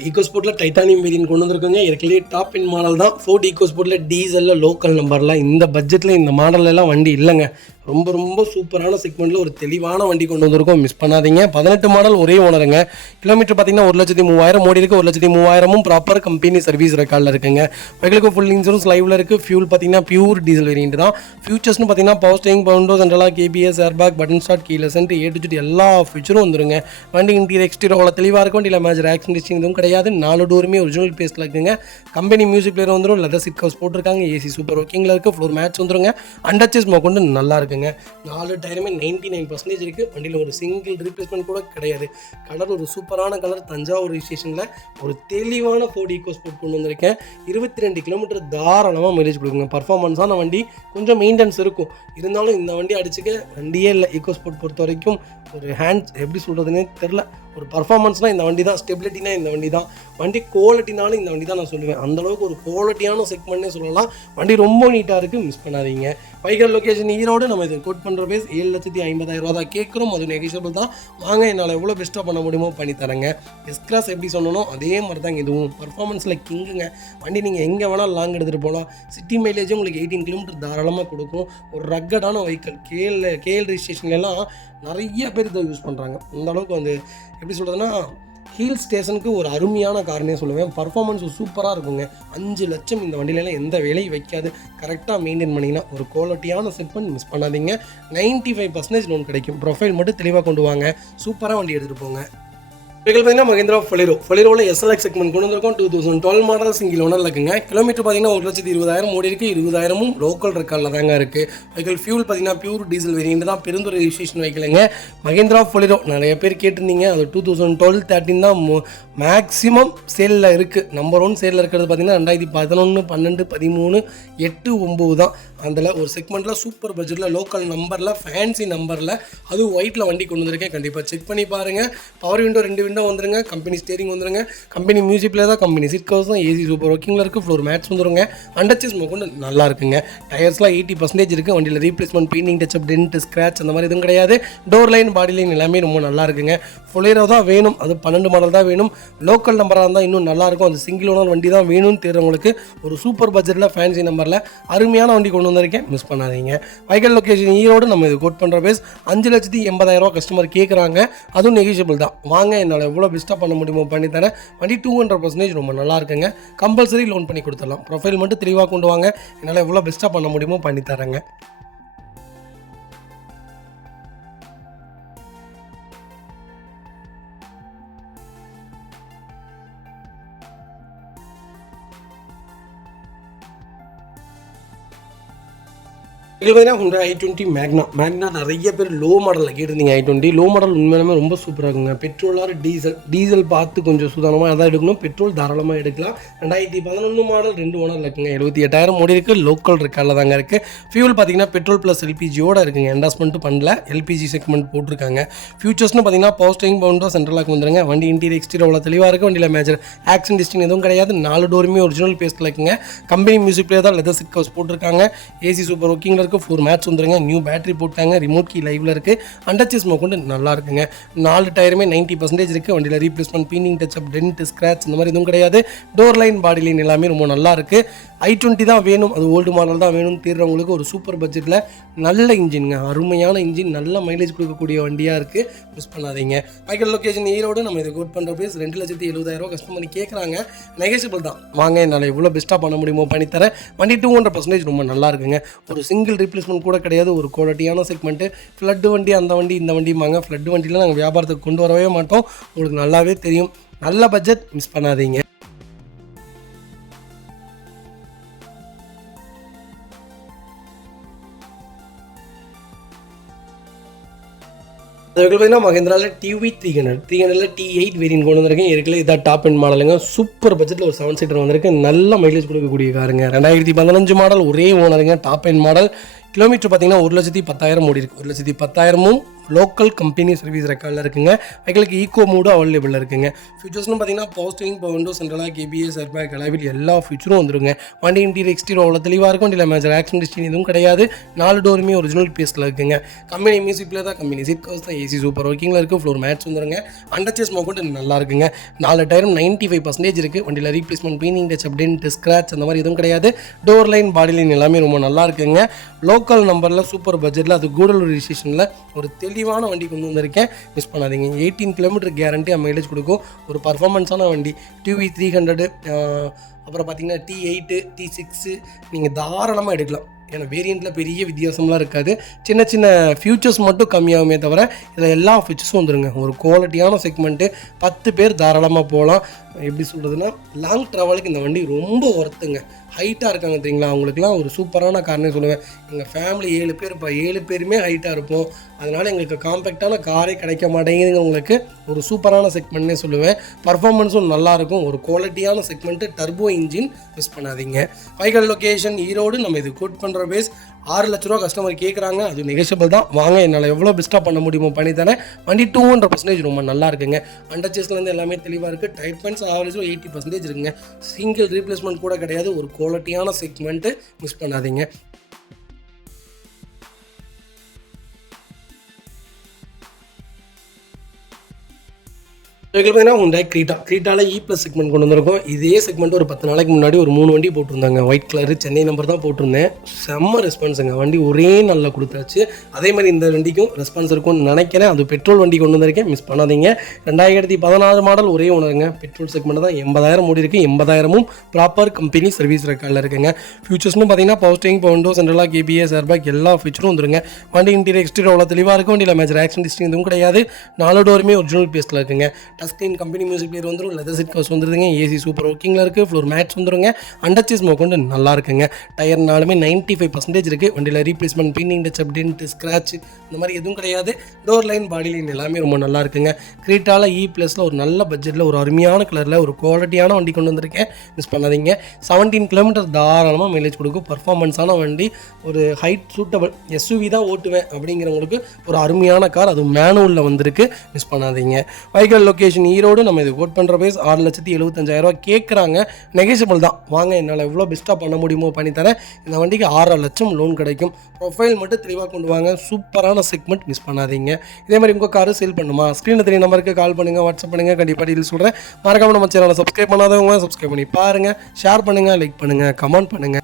ஈகோஸ்போர்ட்டில் டைட்டானியம் வேரியன்ட் கொண்டு வந்திருக்காங்க. ஏற்கனவே டாப் இன் மாடல் தான். ஃபோர்ட் ஈகோஸ்போர்ட்டில் டீசலில் லோக்கல் நம்பரில் இந்த பட்ஜெட்டில் இந்த மாடலெல்லாம் வண்டி இல்லைங்க. ரொம்ப ரொம்ப சூப்பரான செக்மெண்ட்டில் ஒரு தெளிவான வண்டி கொண்டு வந்திருக்கோம், மிஸ் பண்ணாதீங்க. 18 மாடல் ஒரே ஓனருங்க. கிலோமீட்டர் பார்த்தீங்கன்னா 1,03,000 ஓடி இருக்குது. 1,03,000 ப்ராப்பர் கம்பெனி சர்வீஸ் ரெக்கார்டில் இருக்குங்க. வெஹிக்கிளுக்கு ஃபுல் இன்சூரன்ஸ் லைவில் இருக்குது. ஃபியூல் பார்த்தீங்கன்னா பியூர் டீசல் வேரியன்ட் தான். ஃபியூச்சர்ஸ்னு பார்த்தீங்கன்னா பவர் ஸ்டேரிங், பவுண்டோ, சென்ட்ரலாக, கேபிஎஸ், ஏர்பேக், பட்டன் ஸ்டார்ட், கீழே சென்ட், ஏ டு ஜெட் எல்லா ஃபியூச்சரும் வந்துருங்க. வண்டி இன்டீரியர் எக்ஸ்டீரியர் அவ்வளோ தெளிவாக இருக்கும். வண்டியில் மேஜர் ஆக்சிடென்ட் எதுவும் கிடையாது. 4 டோருமே ஒரிஜினல் பேஸ்ட்டில் இருக்குங்க. கம்பெனி மியூசிக் பிளேயர் வந்துடும். லெதர் சீட் கவர்ஸ் போட்டிருக்காங்க. ஏசி சூப்பர் ஒர்க்கிங்கில் இருக்குது. ஃப்ளோர் மேட்ச் வந்துருங்க. அண்டர்ச்சேஸ் கொண்டு நல்லா இருக்குங்க. 4 டயருமே 99% இருக்குது. வண்டியில் ஒரு சிங்கிள் ரீப்ளேஸ்மெண்ட் கூட கிடையாது. கலர் ஒரு சூப்பரான கலர். தஞ்சாவூர் ஸ்டேஷனில் ஒரு தெளிவான ஃபோர்ட் ஈகோஸ்போர்ட் கொண்டு வந்திருக்கேன். 22 கிலோமீட்டர் தாராளமாக மைலேஜ் கொடுக்குங்க. பர்ஃபார்மன்ஸான வண்டி, கொஞ்சம் மெயின்டெனன்ஸ் இருக்கும். இருந்தாலும் இந்த வண்டி அடிச்சுக்க வண்டியே இல்லை. ஈகோஸ்போர்ட் பொறுத்த வரைக்கும் ஒரு ஹேண்ட்ஸ் எப்படி சொல்கிறதுனே தெரில. ஒரு பர்ஃபார்மன்ஸ்னால் இந்த வண்டி தான். ஸ்டெபிலிட்டினா இந்த வண்டி தான். வண்டி குவாலிட்டினாலும் இந்த வண்டி தான் நான் சொல்லுவேன். அந்தளவுக்கு ஒரு குவாலிட்டியான செக்மெண்ட்னே சொல்லலாம். வண்டி ரொம்ப நீட்டாக இருக்குது, மிஸ் பண்ணாதீங்க. வைகல் லொக்கேஷன் ஈரோடு. நம்ம இதை கோட் பண்ணுற பேஸ் 7,50,000 தான் கேட்குறோம். அது நெகிஷியபிள் தான். வாங்க, என்னால் எவ்வளோ பெஸ்ட்டாக பண்ண முடியுமோ பண்ணி தரேங்க. எஸ்கிராஸ் எப்படி சொன்னனோ அதே மாதிரி தான் இதுவும். பர்ஃபார்மன்ஸில் கிங்குங்க. வண்டி நீங்கள் எங்கே வேணால் லாங் எடுத்துகிட்டு போகலாம். சிட்டி மைலேஜும் உங்களுக்கு 18 கிலோமீட்டர் தாராளமாக கொடுக்கும். ஒரு ரக்கடான வெஹிக்கல். கேஎல் ரிஜிஸ்ட்ரேஷன்லாம் நிறைய பேர் இதை யூஸ் பண்ணுறாங்க. இந்த அளவுக்கு வந்து எப்படி சொல்கிறதுனா, ஹில் ஸ்டேஷனுக்கு ஒரு அருமையான காரணே சொல்லுவேன். பர்ஃபார்மன்ஸ் சூப்பராக இருக்குங்க. 5 லட்சம் இந்த வண்டியிலலாம் எந்த வேலையும் வைக்காது. கரெக்டாக மெயின்டைன் பண்ணிங்கன்னா ஒரு குவாலிட்டியான செக்மெண்ட், மிஸ் பண்ணாதீங்க. 95% லோன் கிடைக்கும். ப்ரொஃபைல் மட்டும் தெளிவாக கொண்டு வாங்க. சூப்பராக வண்டி எடுத்துகிட்டு போங்க. வெஹிக்கிள் பார்த்தீங்கன்னா மஹிந்திரா ஃபொலிரோவில் எஸ்எல்எக்ஸ் செக்மெண்ட் கொண்டு வந்திருக்கோம். 2012 மாடல் சிங்கிள் ஓனர் இருக்குங்க. கிலோமீட்டர் பார்த்தீங்கன்னா 1,20,000 ஓடி இருக்குது. 20,000 லோக்கல் ரெக்கார்டில் தாங்க இருக்குது. வெஹிக்கிள் ஃபியூல் பார்த்தீங்கன்னா பியூர் டீசல் வேரியன்ட் தான். பெருந்துறை ரிஜிஸ்ட்ரேஷன் வெஹிக்கிளுங்க. மஹிந்திரா ஃபொலிரோ நிறைய பேர் கேட்டிருந்தீங்க. அது 2012-13 தான் மேக்ஸிமம் சேலில் இருக்குது. நம்பர் 1 சேலில் இருக்கிறது பார்த்தீங்கன்னா 2011, 12, 13, 8, 9 தான். அதில் ஒரு செக்மெண்ட்டில் சூப்பர் பட்ஜெட்டில் லோக்கல் நம்பரில் ஃபேன்சி நம்பரில் அதுவும் ஒயிட்டில் வண்டி கொண்டு வந்திருக்கேன். கண்டிப்பாக செக் பண்ணி பாருங்கள். பவர் விண்டோ 2 விண்டோ வந்துருங்க. கம்பெனி ஸ்டேரிங் வந்துருங்க. கம்பெனி மியூசிக்கில் தான். கம்பெனி சீட் கவர்ஸ் தான். ஏசி சூப்பர் ஒர்க்கிங்கில் இருக்குது. ஃப்ளோர் மேட்ச் வந்துருங்க. அண்டர்ச்சேஸ் கொண்டு நல்லா இருக்குங்க. டயர்ஸ்லாம் 80% இருக்குது. வண்டியில் replacement, painting, touch up, dent, scratch அந்த மாதிரி எதுவும் கிடையாது. டோர் லைன், பாடி லைன் எல்லாமே ரொம்ப நல்லா இருக்குங்க. ஃபொலேரோ தான் வேணும். அது 12 மாடல் தான் வேணும். லோக்கல் நம்பராக இருந்தால் இன்னும் நல்லாயிருக்கும். அது சிங்கிள் ஓனர் வண்டி தான் வேணும்னு தெரிஞ்சவங்களுக்கு ஒரு சூப்பர் பட்ஜெட்டில் ஃபேன்சி நம்பரில் அருமையான வண்டி கொண்டு வந்திருக்கேன், மிஸ் பண்ணாதீங்க. வைக்கல் லொக்கேஷன் ஈரோடு. நம்ம இது கோட் பண்ணுற பேஸ் 5,80,000 கஸ்டமர் கேட்குறாங்க. அதுவும் நெகிஷியபிள் தான். வாங்க, என்னால் எவ்வளோ பெஸ்ட்டாக பண்ண முடியுமோ பண்ணித்தரேன். வண்டி 200% ரொம்ப நல்லா இருக்குங்க. கம்பல்சரி லோன் பண்ணி கொடுத்துடலாம். ப்ரொஃபைல் மட்டும் தெளிவாக கொண்டு வாங்க. என்னால் எவ்வளோ பெஸ்ட்டாக பண்ண முடியுமோ பண்ணித்தரேங்க. இதில் பார்த்தீங்கன்னா Hyundai i20 மேக்னா நிறைய பேர் லோ மாடலில் கேட்டிருந்தீங்க. i20 லோ மாடல் உண்மையிலுமே ரொம்ப சூப்பராக இருக்குங்க. பெட்ரோலாக டீசல் பார்த்து கொஞ்சம் சுதாரணமாக எதாவது எடுக்கணும். பெட்ரோல் தாராளமாக எடுக்கலாம். 2011 மாடல் 2 ஓனர் இருக்குங்க. 78,000 ஓடி இருக்குது. லோக்கல் ரெக்கார்டில் தாங்க இருக்குது. ஃபியூல் பார்த்தீங்கன்னா பெட்ரோல் ப்ளஸ் எல்பிஜியோடு இருக்குங்க. என்டாஸ்மெண்ட்டும் பண்ணல. எல்பிஜி செக்மெண்ட் போட்டிருக்காங்க. ஃபியூச்சர்ஸ்னு பார்த்தீங்கன்னா பவர் ஸ்டேரிங், பவுண்டோ, சென்ட்ரலாக வந்துருங்க. வண்டி இன்டீரியர் எக்ஸ்டீரியர் அவ்வளோ தெளிவாக இருக்குது. வண்டியில் மேஜர் ஆக்சிடென்ட் ஹிஸ்டரி எதுவும் கிடையாது. 4 டோருமே ஒரிஜினல் பேஸ்ட்டில் இருக்குங்க. கம்பெனி மியூசிக் பிளேயர் தான். லெதர் சீட் கவர்ஸ் போட்டிருக்காங்க. ஏசி சூப்பர் ஒர்க்கிங்கில் 4 மேட்ச் வந்துருங்க. நியூ பேட்டரி போட்டாங்க. ரிமோட் கீ லைவ்ல இருக்கு. அண்டர்ச்சேஸ் கொண்டு நல்லா இருக்குங்க. 4 டயருமே 90% இருக்கு. வண்டியில் ரீப்ளேஸ்மெண்ட், பீனிங், டச்சப், டென்ட், ஸ்க்ராட்ச் இந்த மாதிரி எதுவும் கிடையாது. டோர் லைன், பாடி லைன் எல்லாமே ரொம்ப நல்லா இருக்கு. i20 தான் வேணும். அது ஓல்டு மாடல் தான் வேணும் தீர்றவங்களுக்கு ஒரு சூப்பர் பட்ஜெட்டில் நல்ல இன்ஜின்ங்க. அருமையான இன்ஜின், நல்ல மைலேஜ் கொடுக்கக்கூடிய வண்டியாக இருக்குது, மிஸ் பண்ணாதீங்க. வைக்கல் லொக்கேஷன் ஈரோடு. நம்ம இதை கோட் பண்ணுற பேஸ் 2,70,000 கஸ்டமர் கேட்குறாங்க. நெகோஷியபிள் தான். வாங்க, என்னால் எவ்வளோ பெஸ்ட்டாக பண்ண முடியுமோ பண்ணித்தரேன். வண்டி 200% ரொம்ப நல்லா இருக்குங்க. ஒரு சிங்கிள் ரீப்ளேஸ்மெண்ட் கூட கிடையாது. ஒரு குவாலிட்டியான செக்மெண்ட்டு. ஃப்ளட்டு வண்டி, அந்த வண்டி, இந்த வண்டிமாங்க. ஃப்ளட்டு வண்டியில் நாங்கள் வியாபாரத்துக்கு கொண்டு வரவே மாட்டோம். உங்களுக்கு நல்லாவே தெரியும். நல்ல பட்ஜெட், மிஸ் பண்ணாதீங்க. அதுக்கு பார்த்தீங்கன்னா மஹிந்திராவில் டிவி 300 T8 வேரியன்ட் கொண்டு வந்திருக்கேன். ஏற்கனவே இதான் டாப் எண்ட் மாடலுங்க. சூப்பர் பட்ஜெட்டில் ஒரு 7 சீட்டர் வந்திருக்கு. நல்ல மைலேஜ் கொடுக்கக்கூடிய காருங்க. 2015 மாடல் ஒரே ஓனருங்க. Top end model. கிலோமீட்டர் பார்த்தீங்கன்னா 1,10,000 ஓடி இருக்குது. 1,10,000 லோக்கல் கம்பெனி சர்வீஸ் ரெக்கார்டில் இருக்குங்க. வெஹிக்கிளுக்கு ஈகோ மோடும் அவைலபிள் இருக்குங்க. ஃபீச்சர்ஸ்னு பார்த்தீங்கன்னா power steering, power window, central lock KBS, airbag, alloy wheel எல்லா ஃபீச்சரும் வந்துருங்க. வண்டி இன்டீரியர் எக்ஸ்டீரியர் அவ்வளோ தெளிவாக இருக்கும். வண்டியில் மேஜர் ஆக்சிடென்ட் ஹிஸ்டரி எதுவும் கிடையாது. 4 டோருமே ஒரிஜினல் பீஸில் இருக்குங்க. கம்பெனி மியூசிக்கில் தான், கம்பெனி சீட் கவர்ஸ் தான், ஏசி சூப்பர் ஒர்க்கிங்கில் இருக்குது. ஃப்ளோர் மேட்ச் வந்துருங்க. அண்டர்ச்சேஸ் மோக்கொண்டு நல்லா இருக்குங்க. 4 டயரும் 95% இருக்குது. வண்டியில் replacement, painting touch, update, scratch அந்த மாதிரி எதுவும் கிடையாது. டோர் லைன், பாடி லைன் எல்லாமே ரொம்ப நல்லா இருக்குங்க. லோக்கல் நம்பரில் சூப்பர் பட்ஜெட்டில் அது கூடலூர் ரிஜிஸ்ட்ரேஷனில் ஒரு தெளிவான வண்டி கொண்டு வந்திருக்கேன். மிஸ் பண்ணாதீங்க. 18 கிலோமீட்டர் கேரண்டி மைலேஜ் கொடுக்கும். ஒரு பர்ஃபார்மன்ஸான வண்டி. டிவி 300, அப்புறம் பார்த்தீங்கன்னா T8, T6 நீங்கள் தாராளமாக எடுக்கலாம். ஏன்னா வேரியண்ட்டில் பெரிய வித்தியாசம்லாம் இருக்காது. சின்ன சின்ன ஃபியூச்சர்ஸ் மட்டும் கம்மியாகுமே தவிர இதில் எல்லா ஃபியூச்சர்ஸும் வந்துருங்க. ஒரு குவாலிட்டியான செக்மெண்ட்டு, 10 பேர் தாராளமாக போகலாம். எப்படி சொல்கிறதுனா லாங் ட்ராவலுக்கு இந்த வண்டி ரொம்ப ஒர்த்துங்க. ஹைட்டாக இருக்காங்க தெரியுங்களா, அவங்களுக்குலாம் ஒரு சூப்பரான கார்னே சொல்லுவேன். எங்கள் ஃபேமிலி 7 பேர், இப்போ 7 பேருமே ஹைட்டாக இருப்போம். அதனால் எங்களுக்கு காம்பேக்டான காரே கிடைக்க மாட்டேங்குதுங்க. உங்களுக்கு ஒரு சூப்பரான செக்மெண்ட்னே சொல்லுவேன். பர்ஃபார்மன்ஸும் நல்லாயிருக்கும். ஒரு குவாலிட்டியான செக்மெண்ட்டு, டர்போ இன்ஜின், மிஸ் பண்ணாதீங்க. Vehicle location Erode. நம்ம இது கோட் பண்ணுற பேஸ் 6 லட்ச ரூபா கஸ்டமர் கேட்குறாங்க. அது நெகோஷியபிள் தான். வாங்க, என்னால் எவ்வளோ பெஸ்ட்டாக பண்ண முடியுமோ பண்ணித்தரேன். வண்டி 200% ரொம்ப நல்லா இருக்குங்க. அண்டர்ச்சேஸ்லேருந்து எல்லாமே தெளிவாக இருக்குது. டைட் பாயிண்ட்ஸ் ஆவரேஜும் 80% இருக்குங்க. சிங்கிள் ரீப்ளேஸ்மெண்ட் கூட கிடையாது. ஒரு குவாலிட்டியான செக்மெண்ட்டு, மிஸ் பண்ணாதீங்க. வெஹிக்கிள் பார்த்தீங்கன்னா ஹுண்டாய் க்ரீட்டாவில் E+ செக்மெண்ட் கொண்டு வந்திருக்கோம். இதே செக்மெண்ட் ஒரு 10 நாளைக்கு முன்னாடி ஒரு 3 வண்டி போட்டிருந்தாங்க. ஒயிட் கலரு, சென்னை நம்பர் தான் போட்டிருந்தேன். செம்ம ரெஸ்பான்ஸுங்க. வண்டி ஒரே நல்லா கொடுத்தாச்சு. அதே மாதிரி இந்த வண்டிக்கும் ரெஸ்பான்ஸ் இருக்கும்னு நினைக்கிறேன். அது பெட்ரோல் வண்டி கொண்டு வந்திருக்கேன், மிஸ் பண்ணாதீங்க. 2016 மாடல், ஒரே ஓனருங்க. பெட்ரோல் செக்மெண்ட் தான். 80,000 ஓடி இருக்குது. 80,000ம் ப்ராப்பர் கம்பெனி சர்வீஸ் ரெக்கார்டில் இருக்குங்க. ஃபியூச்சர்ஸ்னு பார்த்தீங்கன்னா power steering, power window, central lock KBS, airbag எல்லா ஃபீச்சரும் வந்துருங்க. வண்டி இன்டீரியர் எக்ஸ்டீரியர் அவ்வளோ தெளிவாக இருக்கும். வண்டியில் மேஜர் ஆக்சிடென்ட் ஹிஸ்டரி எதுவும் கிடையாது. 4 டோருமே ஒரிஜினல் பீஸில் இருக்குங்க. Touch screen, company music player வந்துடும். லெதர் சீட் கவர்ஸ் வந்துருதுங்க. ஏசி சூப்பர் ஒர்க்கிங்கில் இருக்குது. ஃப்ளோர் மேட்ச் வந்துருங்க. அண்டர்ச்சேஸ் மோக்கொண்டு நல்லா இருக்குங்க. டயர் 4மே 95% இருக்குது. வண்டியில் replacement, painting touch, update, scratch இந்த மாதிரி எதுவும் கிடையாது. டோர் லைன், பாடி லைன் எல்லாமே ரொம்ப நல்லா இருக்குங்க. க்ரீட்டாவில் E+ல ஒரு நல்ல பட்ஜெட்டில் ஒரு அருமையான கலரில் ஒரு குவாலிட்டியான வண்டி கொண்டு வந்திருக்கேன், மிஸ் பண்ணாதீங்க. 17 கிலோமீட்டர் தாராளமாக மைலேஜ் கொடுக்கும். பர்ஃபார்மன்ஸான வண்டி. ஒரு ஹைட் சூட்டபிள் SUV தான் ஓட்டுவேன் அப்படிங்கிறவங்களுக்கு ஒரு அருமையான கார். அது மேனுவலில் வந்திருக்கு, மிஸ் பண்ணாதீங்க. Vehicle location Erode. நம்ம இது கோட் பண்ணுற பேஸ் 6,75,000 கேட்குறாங்க. நெகோஷியபிள் தான். வாங்க, என்னால் எவ்வளோ பெஸ்ட்டாக பண்ண முடியுமோ பண்ணித்தரேன். இந்த வண்டிக்கு 6 லட்சம் லோன் கிடைக்கும். ப்ரொஃபைல் மட்டும் தெளிவாக கொண்டு வாங்க. சூப்பரான செக்மெண்ட், மிஸ் பண்ணாதீங்க. இதே மாதிரி உங்கள் காரு சேல் பண்ணுமா, ஸ்க்ரீனில் 3 நம்பருக்கு கால் பண்ணுங்கள், வாட்ஸ்அப் பண்ணுங்கள். கண்டிப்பாக டீல் சொல்கிறேன். மறக்காம நம்ம சேனலை சப்ஸ்கிரைப் பண்ணாதவங்க சப்ஸ்கிரைப் பண்ணி பாருங்கள். ஷேர் பண்ணுங்கள், லைக் பண்ணுங்கள், கமெண்ட் பண்ணுங்கள்.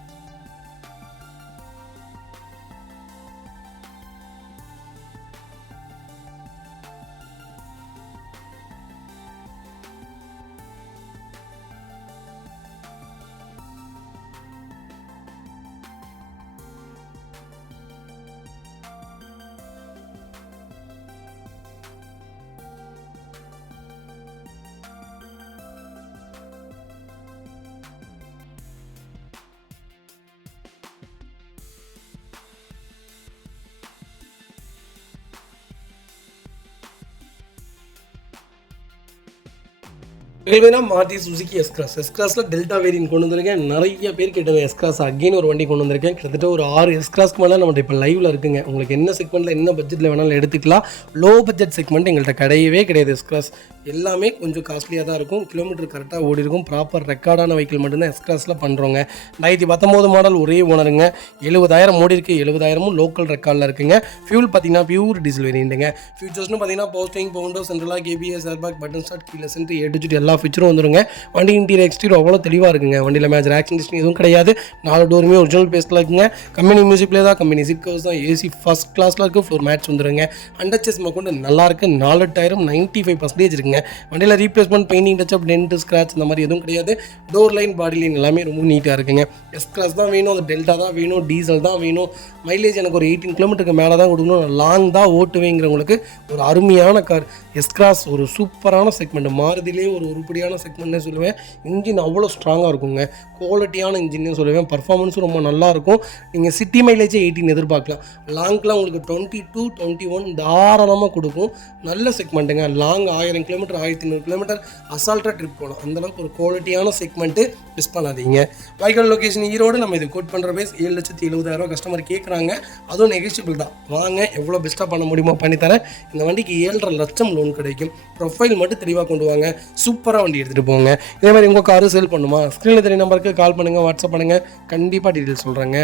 மாருதி சுசுகி எஸ்கிராஸில் டெல்டா வேரியன்ட் கொண்டு வந்திருக்கேன். நிறைய பேர் கேட்டாங்க எஸ்கிராஸ் அகெயின் ஒரு வண்டி கொண்டு வந்திருக்கேன். கிட்டத்தட்ட ஒரு 6 எஸ்கிராஸ்க்கு மேலே நம்மகிட்ட இப்போ லைவில் இருக்குங்க. உங்களுக்கு என்ன செக்மெண்ட்டில் என்ன பட்ஜெட்டில் வேணாலும் எடுத்துக்கலாம். லோ பட்ஜெட் செக்மெண்ட் எங்கள்கிட்ட கிடையவே கிடையாது. எஸ்கிராஸ் எல்லாமே கொஞ்சம் காஸ்ட்லியாக தான் இருக்கும். கிலோமீட்டர் கரெக்டாக ஓடி இருக்கும். ப்ராப்பர் ரெக்கார்டான வெஹிக்கிள் மட்டும்தான் எஸ்கிராஸில் பண்ணுறோங்க. 2019 மாடல், ஒரே ஓனருங்க. 70,000 ஓடி இருக்குது. 70,000ம் லோக்கல் ரெக்கார்டில் இருக்குங்க. ஃபியூல் பார்த்தீங்கன்னா பியூர் டீசல் வேரியண்ட்டுங்க. ஃபியூச்சர்ஸ்னு பார்த்தீங்கன்னா power steering, power window, central lock KBS, airbag, button start, keyless A to Z எல்லா ஃபீச்சரும் வந்துருங்க. வண்டி இன்டீரியர் எக்ஸ்டீரியர் அவ்வளோ தெளிவாக இருக்குங்க. வண்டியில் மேஜர் ஆக்சிடென்ட் ஹிஸ்டரி எதுவும் கிடையாது. 4 டோருமே ஒரிஜினல் பேஸில் இருக்குங்க. கம்பெனி மியூசிக் பிளேயர் தான். கம்பெனி சீட் கவர்ஸ் தான். ஏசி ஃபர்ஸ்ட் கிளாஸில் இருக்குது. ஃப்ளோர் மேட்ச் வந்துருங்க. அண்டர்ச்சேஸ் மோக்கொண்டு நல்லா இருக்குது. 4 டயரும் 95% இருக்குங்க. வண்டியில் replacement, painting touch, dent, scratch இந்த மாதிரி எதுவும் கிடையாது. டோர் லைன், பாடி லைன் எல்லாமே ரொம்ப நீட்டாக இருக்குங்க. எஸ்கிராஸ் தான் வேணும், அது டெல்டா தான் வேணும், டீசல் தான் வேணும். மைலேஜ் எனக்கு ஒரு 18 கிலோமீட்டருக்கு மேலே தான் கொடுக்கணும், லாங் தான் ஓட்டுவேங்கிறவங்களுக்கு ஒரு அருமையான கார் எஸ்கிராஸ். ஒரு சூப்பரான செக்மெண்ட். மாருதியிலே ஒரு உருப்படியான செக்மெண்ட்னே சொல்லுவேன். இன்ஜின் அவ்வளோ ஸ்ட்ராங்காக இருக்குங்க. குவாலிட்டியான இன்ஜின்னு சொல்லுவேன். பர்ஃபார்மன்ஸும் ரொம்ப நல்லாயிருக்கும். நீங்கள் சிட்டி மைலேஜே 18 எதிர்பார்க்கலாம். லாங்க்லாம் உங்களுக்கு 22, 21 தாராளமாக கொடுக்கும். நல்ல செக்மெண்ட்டுங்க. லாங் 1000 கிலோமீட்டர் 1500 கிலோமீட்டர் அசால்ட்டாக ட்ரிப் போகலாம். அந்தளவுக்கு ஒரு குவாலிட்டியான செக்மெண்ட்டு மிஸ் பண்ணாதீங்க. வைக்கல் லொக்கேஷன் ஈரோடு. நம்ம இது கோட் பண்ணுற பேஸ் 7,70,000 கஸ்டமர் கேட்குறாங்க. அதுவும் நெகோஷியபிள் தான். வாங்க, எவ்வளோ பெஸ்ட்டாக பண்ண முடியுமோ பண்ணித்தரேன். இந்த வண்டிக்கு 7.5 லட்சம் லோன் கிடைக்கும். ப்ரொஃபைல் மட்டும் தெளிவாக கொண்டு வாங்க. சூப்பராக வண்டி எடுத்துகிட்டு போங்க. இதே மாதிரி உங்கள் காரு சேல் பண்ணுமா, ஸ்க்ரீனில் தெரிய நம்பருக்கு கால் பண்ணுங்கள், வாட்ஸ்அப் பண்ணுங்கள். கண்டிப்பாக டீட்டெயில்ஸ் சொல்கிறேங்க.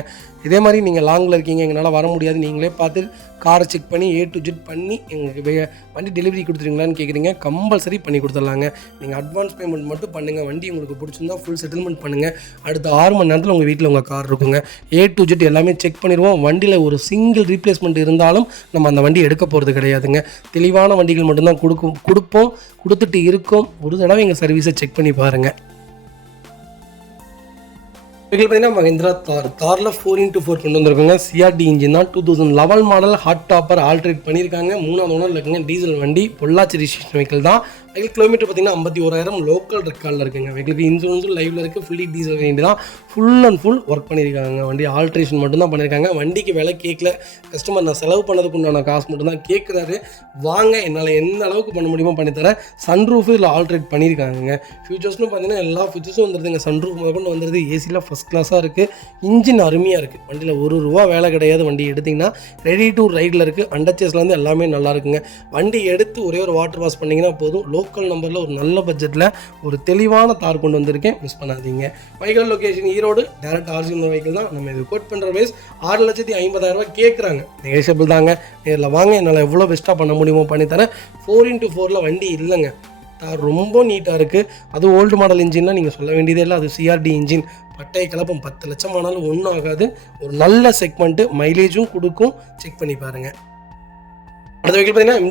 இதே மாதிரி நீங்கள் லாங்கில் இருக்கீங்க, எங்களால் வர முடியாது, நீங்களே பார்த்து காரை செக் பண்ணி A to Z பண்ணி எங்களுக்கு வண்டி டெலிவரி கொடுத்துருங்களான்னு கேட்குறீங்க. கம்பல்சரி பண்ணி கொடுத்துடலாங்க. நீங்கள் அட்வான்ஸ் பேமெண்ட் மட்டும் பண்ணுங்கள். வண்டி உங்களுக்கு பிடிச்சிருந்தா ஃபுல் செட்டில்மெண்ட் பண்ணுங்கள். அடுத்த 6 மணி நேரத்தில் உங்கள் வீட்டில் உங்கள் கார் இருக்குங்க. A to Z எல்லாமே செக் பண்ணிடுவோம். வண்டியில் ஒரு சிங்கிள் ரீப்ளேஸ்மெண்ட் இருந்தாலும் நம்ம அந்த வண்டி எடுக்க போகிறது கிடையாதுங்க. தெளிவான வண்டிகள் மட்டும்தான் கொடுப்போம், கொடுத்துட்டு இருக்கோம். ஒரு தடவை எங்கள் சர்வீஸை செக் பண்ணி பாருங்கள். பார்த்தீங்கன்னா மஹிந்திரா தாரில் 4x4 கொண்டு வந்திருக்காங்க. சிஆர்டி இன்ஜின் தான். 2011 மாடல் ஹாட் டாப்பர் ஆல்ட்ரேட் பண்ணியிருக்காங்க. 3வது ஓனரில் இருக்குங்க. டீசல் வண்டி, பொள்ளாச்சி ரிஜிஸ்ட்ரேஷன் வெஹிக்கிள் தான். வெஹிக்கிள் கிலோமீட்டர் பார்த்தீங்கன்னா 51,000 லோக்கல் ரெக்கார்டில் இருக்குங்க. வெஹிக்கிளுக்கு இன்சூரன்ஸும் லைவில் இருக்குது. ஃபுல்லி டீசல் வேண்டி தான். ஃபுல் அண்ட் ஃபுல் ஒர்க் பண்ணியிருக்காங்க. வண்டி ஆல்ட்ரேஷன் மட்டும் தான் பண்ணியிருக்காங்க. வண்டிக்கு விலை கேட்கல கஸ்டமர். நான் செலவு பண்ணதுக்கு உண்டான காசு மட்டும் தான் கேட்குறாரு. வாங்க, என்னால் எந்த அளவுக்கு பண்ண முடியுமோ பண்ணித்தரேன். சன்ரூஃபு இதில் ஆல்ட்ரேட் பண்ணியிருக்காங்க. ஃபியூச்சர்ஸ்னு பார்த்தீங்கன்னா எல்லா ஃபியூச்சர்ஸும் வந்துடுதுங்க. சன்ரூஃப் முதல் கொண்டு வந்துடுது. ஏசியில் ஃபஸ்ட் கிளாஸாக இருக்குது. இன்ஜின் அருமையாக இருக்குது. வண்டியில் ₹1 வேலை கிடையாது. வண்டி எடுத்திங்கன்னா ரெடி டு ரைடில் இருக்குது. அண்டர்ச்சேஸ்லேருந்து எல்லாமே நல்லா இருக்குங்க. வண்டி எடுத்து ஒரே ஒரு வாட்டர் வாஷ் பண்ணிங்கன்னா போதும். லோக்கல் நம்பரில் ஒரு நல்ல பட்ஜெட்டில் ஒரு தெளிவான தார் கொண்டு வந்திருக்கேன். மிஸ் பண்ணாதீங்க. வைக்கல் location Erode. Direct original vehicle தான். நம்ம இது கோட் பண்ணுற பேஸ் 6,50,000 கேட்குறாங்க. நெகோஷியபிள் தாங்க. நேரில் வாங்க, என்னால் எவ்வளோ பெஸ்ட்டாக பண்ண முடியுமோ பண்ணித்தரேன். 4x4 வண்டி இல்லைங்க. தார் ரொம்ப நீட்டாக இருக்குது. அது ஓல்டு மாடல் இன்ஜின்லாம் நீங்கள் சொல்ல வேண்டியதே இல்லை. அது சிஆர்டி இன்ஜின். பட்டை கலப்பம் 10 லட்சம் ஆனாலும் ஒன்றும் ஆகாது. ஒரு நல்ல செக்மெண்ட்டு, மைலேஜும் கொடுக்கும். செக் பண்ணி பாருங்கள். அடுத்த வெஹிக்கிள் பார்த்தீங்கன்னா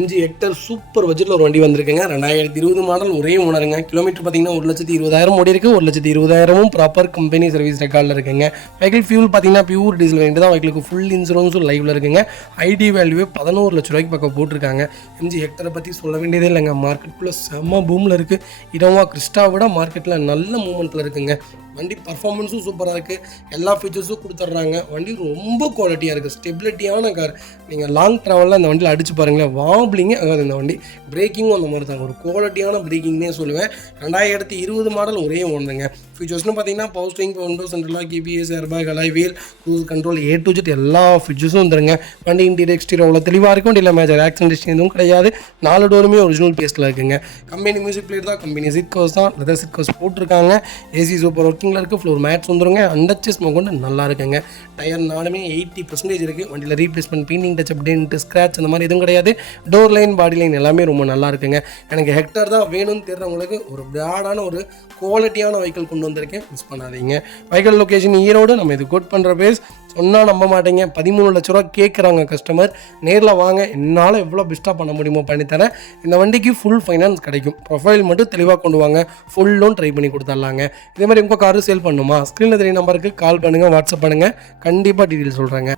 MG ஹெக்டர் சூப்பர் பட்ஜெட்டில் ஒரு வண்டி வந்திருக்குங்க. 2020 மாடல், ஒரே ஓனருங்க. கிலோமீட்டர் பார்த்தீங்கன்னா 1,20,000 ஓடி இருக்குது. 1,20,000 ப்ராப்பர் கம்பெனி சர்வீஸ் ரெக்கார்டில் இருக்குங்க. வெஹிக்கிள் ஃபியூல் பார்த்தீங்கன்னா பியூர் டீசல் வேண்டி தான். வெஹிக்கிளுக்கு ஃபுல் இன்சூரன்ஸும் லைவில் இருக்குங்க. ஐடி வேல்யூவே 11 லட்ச ரூபாய்க்கு பக்கம் போட்டிருக்காங்க. MG ஹெக்டரை பற்றி சொல்ல வேண்டியதே இல்லைங்க. மார்க்கெட்டுக்குள்ளே செம்ம பூமில் இருக்குது. இனோவா கிறிஸ்டா விட மார்க்கெட்டில் நல்ல மூவ்மெண்ட்டில் இருக்குங்க. வண்டி பர்ஃபார்மன்ஸும் சூப்பராக இருக்குது. எல்லா ஃபீச்சர்ஸும் கொடுத்துட்றாங்க. வண்டி ரொம்ப குவாலிட்டியாக இருக்குது. ஸ்டெபிலிட்டியான கார். நீங்கள் லாங் ட்ராவலில் அந்த வண்டியில் அடித்து பாருங்களேன். வாப்ளிங்கே ஆகாது இந்த வண்டி. பிரேக்கிங்கும் அந்த மாதிரி தாங்க. ஒரு குவாலிட்டியான பிரேக்கிங்னே சொல்லுவேன். 2020 மாடல் ஒரே ஒன்றுங்க. ஃபீச்சர்ஸ்னு பார்த்தீங்கன்னா power steering, windows central lock, KBS, airbag, alloy wheel, cruise control, A to Z எல்லா ஃபீச்சர்ஸும் வந்துருங்க. வண்டி இன்டீரியர் எக்ஸ்டீரியர் அவ்வளோ தெளிவாக இருக்கும். இல்லை மேஜர் ஆக்சிடென்ட் எதுவும் கிடையாது. 4 டோருமே ஒரிஜினல் பேஸ்ட்டில் இருக்குங்க. கம்பெனி மியூசிக் பிளேயர் தான். கம்பெனி சீட் கவர்ஸ் தான். லெதர் சீட் கவர்ஸ் போட்டிருக்காங்க. ஏசி சூப்பர் ஒர்க்கிங்கில் இருக்குது. ஃப்ளோர் மேட்ஸ் வந்துருங்க. அண்டர்ச்சேஸ் கொண்டு நல்லா இருக்குங்க. டயர் 4மே 80% இருக்குது. வண்டியில் replacement, painting, touch up, dent, scratch அந்த மாதிரி எதுவும் கிடையாது. டோர் லைன், பாடி லைன் எல்லாமே ரொம்ப நல்லா இருக்குங்க. எனக்கு ஹெக்டர் தான் வேணும்னு தெரிறவங்களுக்கு ஒரு பிராடான ஒரு குவாலிட்டியான வெஹிக்கிள் கொண்டு வந்திருக்கேன். மிஸ் பண்ணாதீங்க. வைக்கல் லொக்கேஷன் ஈரோடு. நம்ம இது கோட் பண்ணுற பேஸ் சொன்னால் நம்ப மாட்டேங்க. 13 லட்ச ரூபா கேட்குறாங்க கஸ்டமர். நேரில் வாங்க, என்னால் எவ்வளோ பெஸ்ட்டாக பண்ண முடியுமோ பண்ணித்தரேன். இந்த வண்டிக்கு ஃபுல் ஃபைனான்ஸ் கிடைக்கும். ப்ரொஃபைல் மட்டும் தெளிவாக கொண்டு வாங்க. ஃபுல் லோன் ட்ரை பண்ணி கொடுத்துடலாங்க. இதே மாதிரி உங்கள் காரு சேல் பண்ணுமா, ஸ்க்ரீனில் தெரிய நம்பருக்கு கால் பண்ணுங்கள், வாட்ஸ்அப் பண்ணுங்கள். கண்டிப்பாக டீட்டெயில் சொல்கிறேங்க.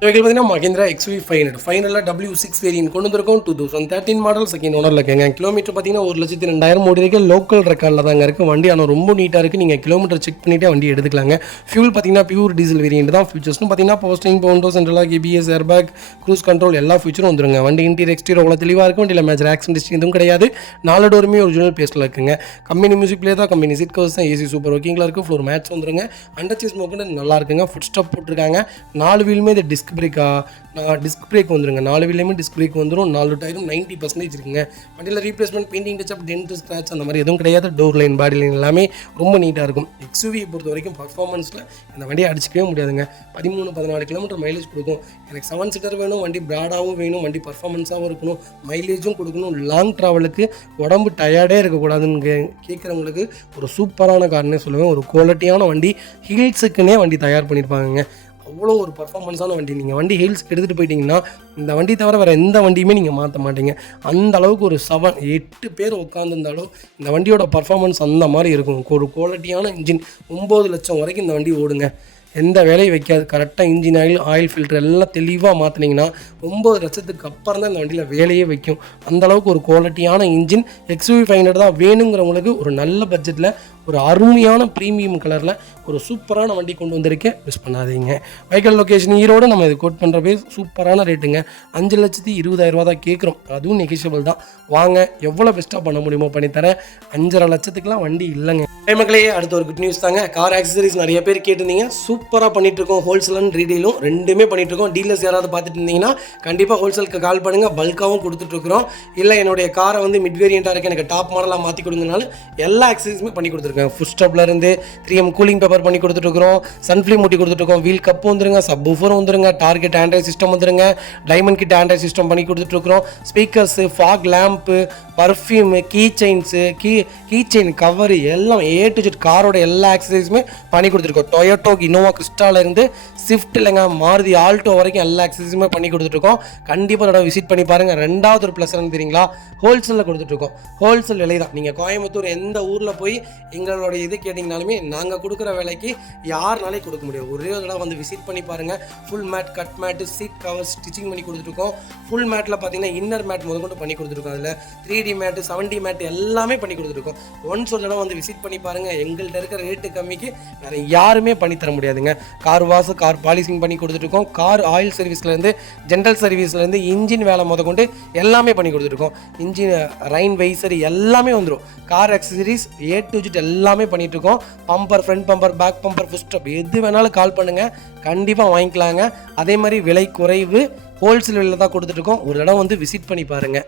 வெஹிக்கிள் பார்த்தீங்கன்னா மஹிந்திரா XUV 500 W6 வேரியன்ட் கொண்டு வந்திருக்கோம். 2013 மாடல், செகண்ட் ஓனரில் இருக்குங்க. கிலோமீட்டர் பார்த்தீங்கன்னா 1,02,000 ஓடி இருக்குது. லோக்கல் ரெக்கார்டில் தாங்க இருக்குது. வண்டி ஆனால் ரொம்ப நீட்டாக இருக்குது. நீங்கள் கிலோமீட்டர் செக் பண்ணிவிட்டு வண்டி எடுத்துக்கலாங்க. ஃபியூல் பார்த்தீங்கன்னா பியூர் டீசல் வேரியன்ட் தான். ஃபியூச்சர்ஸ்னு பார்த்தீங்கன்னா power steering, windows central lock, KBS, airbag, cruise control எல்லா ஃபியூச்சரும் வந்துருங்க. வண்டி இன்டீரியர் எக்ஸ்டீரியர் அவ்வளோ தெளிவாக இருக்கும். வண்டியில் மேஜர் ஆக்சிடென்ட் எதுவும் கிடையாது. 4 டோருமே ஒரிஜினல் பேஸ்ட்டில் இருக்குங்க. கம்பெனி மியூசிக் பிளேயர் தான். கம்பெனி சீட் கவர்ஸ் தான். ஏசி சூப்பர் ஒர்க்கிங்கில் இருக்குது. ஃப்ளோர் மேட்ச் வந்துருங்க. அண்டர்ச்சேஸ் நல்லா இருக்குங்க. ஃபுட் ஸ்டெப் போட்டிருக்காங்க. 4 வீலுமே இது டிஸ்க் பிரேக் வந்துருங்க. 4 வீலையுமே டிஸ்க் பிரேக் வந்துடும். 4 டயரும் 90% இருக்குங்க. வண்டியில் replacement, painting, touch up, dent, scratch அந்த மாதிரி எதுவும் கிடையாது. டோர் லைன், பாடி லைன் எல்லாமே ரொம்ப நீட்டாக இருக்கும். XUV பொறுத்த வரைக்கும் பர்ஃபார்மன்ஸில் இந்த வண்டியை அடிச்சிக்கவே முடியாதுங்க. 13-14 கிலோமீட்டர் மைலேஜ் கொடுக்கும். எனக்கு 7 சீட்டர் வேணும். வண்டி பிராடாகவும் வேணும். வண்டி பர்ஃபார்மன்ஸாகவும் இருக்கணும். மைலேஜும் கொடுக்கணும். லாங் ட்ராவலுக்கு உடம்பு டயர்டே இருக்கக்கூடாதுன்னு கேட்குறவங்களுக்கு ஒரு சூப்பரான கார்னே சொல்லுவேன். ஒரு குவாலிட்டியான வண்டி. ஹில்ஸுக்குன்னே வண்டி தயார் பண்ணியிருப்பாங்க. அவ்வளோ ஒரு பர்ஃபார்மன்ஸான வண்டி. நீங்கள் வண்டி ஹில்ஸ்க்கு எடுத்துகிட்டு போயிட்டீங்கன்னா இந்த வண்டி தவிர வேறு எந்த வண்டியுமே நீங்கள் மாற்ற மாட்டீங்க. அந்த அளவுக்கு ஒரு 7-8 பேர் உட்காந்துருந்தாலும் இந்த வண்டியோட பர்ஃபார்மன்ஸ் அந்த மாதிரி இருக்கும். ஒரு குவாலிட்டியான இன்ஜின். 9 லட்சம் வரைக்கும் இந்த வண்டி ஓடுங்க. எந்த வேலையும் வைக்காது. கரெக்டாக இன்ஜின் ஆயில் ஃபில்டர் எல்லாம் தெளிவாக மாற்றினீங்கன்னா 9 லட்சத்துக்கு அப்புறம் தான் இந்த வண்டியில் வேலையே வைக்கும். அந்தளவுக்கு ஒரு குவாலிட்டியான இன்ஜின். XUV 500 தான் வேணுங்கிறவங்களுக்கு ஒரு நல்ல பட்ஜெட்டில் ஒரு அருமையான ப்ரீமியம் கலரில் ஒரு சூப்பரான வண்டி கொண்டு வந்திருக்கேன். மிஸ் பண்ணாதீங்க. Vehicle location Erode. நம்ம இது கோட் பண்ணுற பேர் சூப்பரான ரேட்டுங்க. 5,20,000 தான் கேட்குறோம். அதுவும் நெகிஷியபிள் தான். வாங்க, எவ்வளோ பெஸ்ட்டாக பண்ண முடியுமோ பண்ணித்தரேன். 5,50,000 லட்சத்துக்குலாம் வண்டி இல்லைங்க. மக்களே, அடுத்த ஒரு குட் நியூஸ் தாங்க. கார் ஆக்சசரிஸ் நிறைய பேர் கேட்டிருந்தீங்க. சூப்பராக பண்ணிகிட்ருக்கோம். ஹோல்சேல் அண்ட் ரீடெயிலும் ரெண்டுமே பண்ணிகிட்ருக்கோம். டீலர்ஸ் யாராவது பார்த்துட்டு இருந்தீங்கன்னா கண்டிப்பாக ஹோல்சேலுக்கு கால் பண்ணுங்கள். பல்காகவும் கொடுத்துட்ருக்குறோம். இல்லை என்னுடைய காரை வந்து மிட் வேரியண்ட்டாக இருக்குது, எனக்கு டாப் மாடலாக மாற்றி கொடுங்கனாலும் எல்லா ஆக்சசரிஸுமே பண்ணி கொடுத்துருக்கோம். ஃபுட் ஸ்டாப்லேருந்து 3M கூலிங் பேப்பர் பண்ணி கொடுத்துட்ருக்குறோம். சன்ஃப்ளீம் மூட்டி கொடுத்துட்ருக்கோம். வீல் கப்பு வந்துருங்க, சப் ஊஃபரும் வந்துருங்க, டார்கெட் ஆண்ட்ராய்ட் சிஸ்டம் வந்துருங்க, டைமண்ட் கிட் ஆண்ட்ராய்ட் சிஸ்டம் பண்ணி கொடுத்துட்ருக்குறோம். Speakers, fog lamp, perfume, key chains, key chain cover எல்லாம் A to Z காரோட எல்லா ஆக்சசரிஸுமே பண்ணி கொடுத்துருக்கோம். டொயோட்டோ இனோவா கிறிஸ்டாலேருந்து ஸ்விஃப்ட் இல்லைங்க, மாருதி ஆல்டோ வரைக்கும் எல்லா ஆக்சசரிஸுமே பண்ணி கொடுத்துட்ருக்கோம். கண்டிப்பாக அதோட விசிட் பண்ணி பாருங்கள். ரெண்டாவது ஒரு ப்ளஸ் என்ன தெரியுங்களா, ஹோல்சேலில் கொடுத்துட்ருக்கோம். ஹோல்சேல் விலை தான். நீங்கள் கோயம்புத்தூர் எந்த ஊரில் போய் எங்களோட இது கேட்டிங்கனாலுமே நாங்கள் கொடுக்குற விலைக்கு யாருனாலே கொடுக்க முடியாது. ஒரே தடவை வந்து விசிட் பண்ணி பாருங்கள். Full mat, cut mat, seat cover stitching பண்ணி கொடுத்துருக்கோம். ஃபுல் மேட்டில் பார்த்தீங்கன்னா இன்னர் மேட் முதற்கொண்டு பண்ணி கொடுத்துருக்கோம். அதில் 3D மேட்டு, 7D மேட்டு எல்லாமே பண்ணி கொடுத்துருக்கோம். ஒன்ஸ் ஒரு தடவை வந்து விசிட் பண்ணி பாருங்கள். எங்கள்கிட்ட இருக்கிற ரேட்டு கம்மிக்கு வேறு யாருமே பண்ணி தர முடியாதுங்க. கார் வாஷ், கார் பாலிசிங் பண்ணி கொடுத்துருக்கோம். கார் ஆயில் சர்வீஸ்லேருந்து, ஜென்ரல் சர்வீஸ்லேருந்து, இன்ஜின் வேலை முதற்கொண்டு எல்லாமே பண்ணி கொடுத்துருக்கோம். இன்ஜின் ரைன் வைசர் எல்லாமே வந்துடும். Car accessories A to Z எல்லாமே பண்ணிட்டு இருக்கோம். Bumper, front bumper, back bumper, foot step எது வேணாலும் கால் பண்ணுங்கள். கண்டிப்பாக வாங்கிக்கலாங்க. அதே மாதிரி விலை குறைவு. ஹோல்சேல் விலையில் தான் கொடுத்துட்ருக்கோம். ஒரு இடம் வந்து விசிட் பண்ணி பாருங்கள்.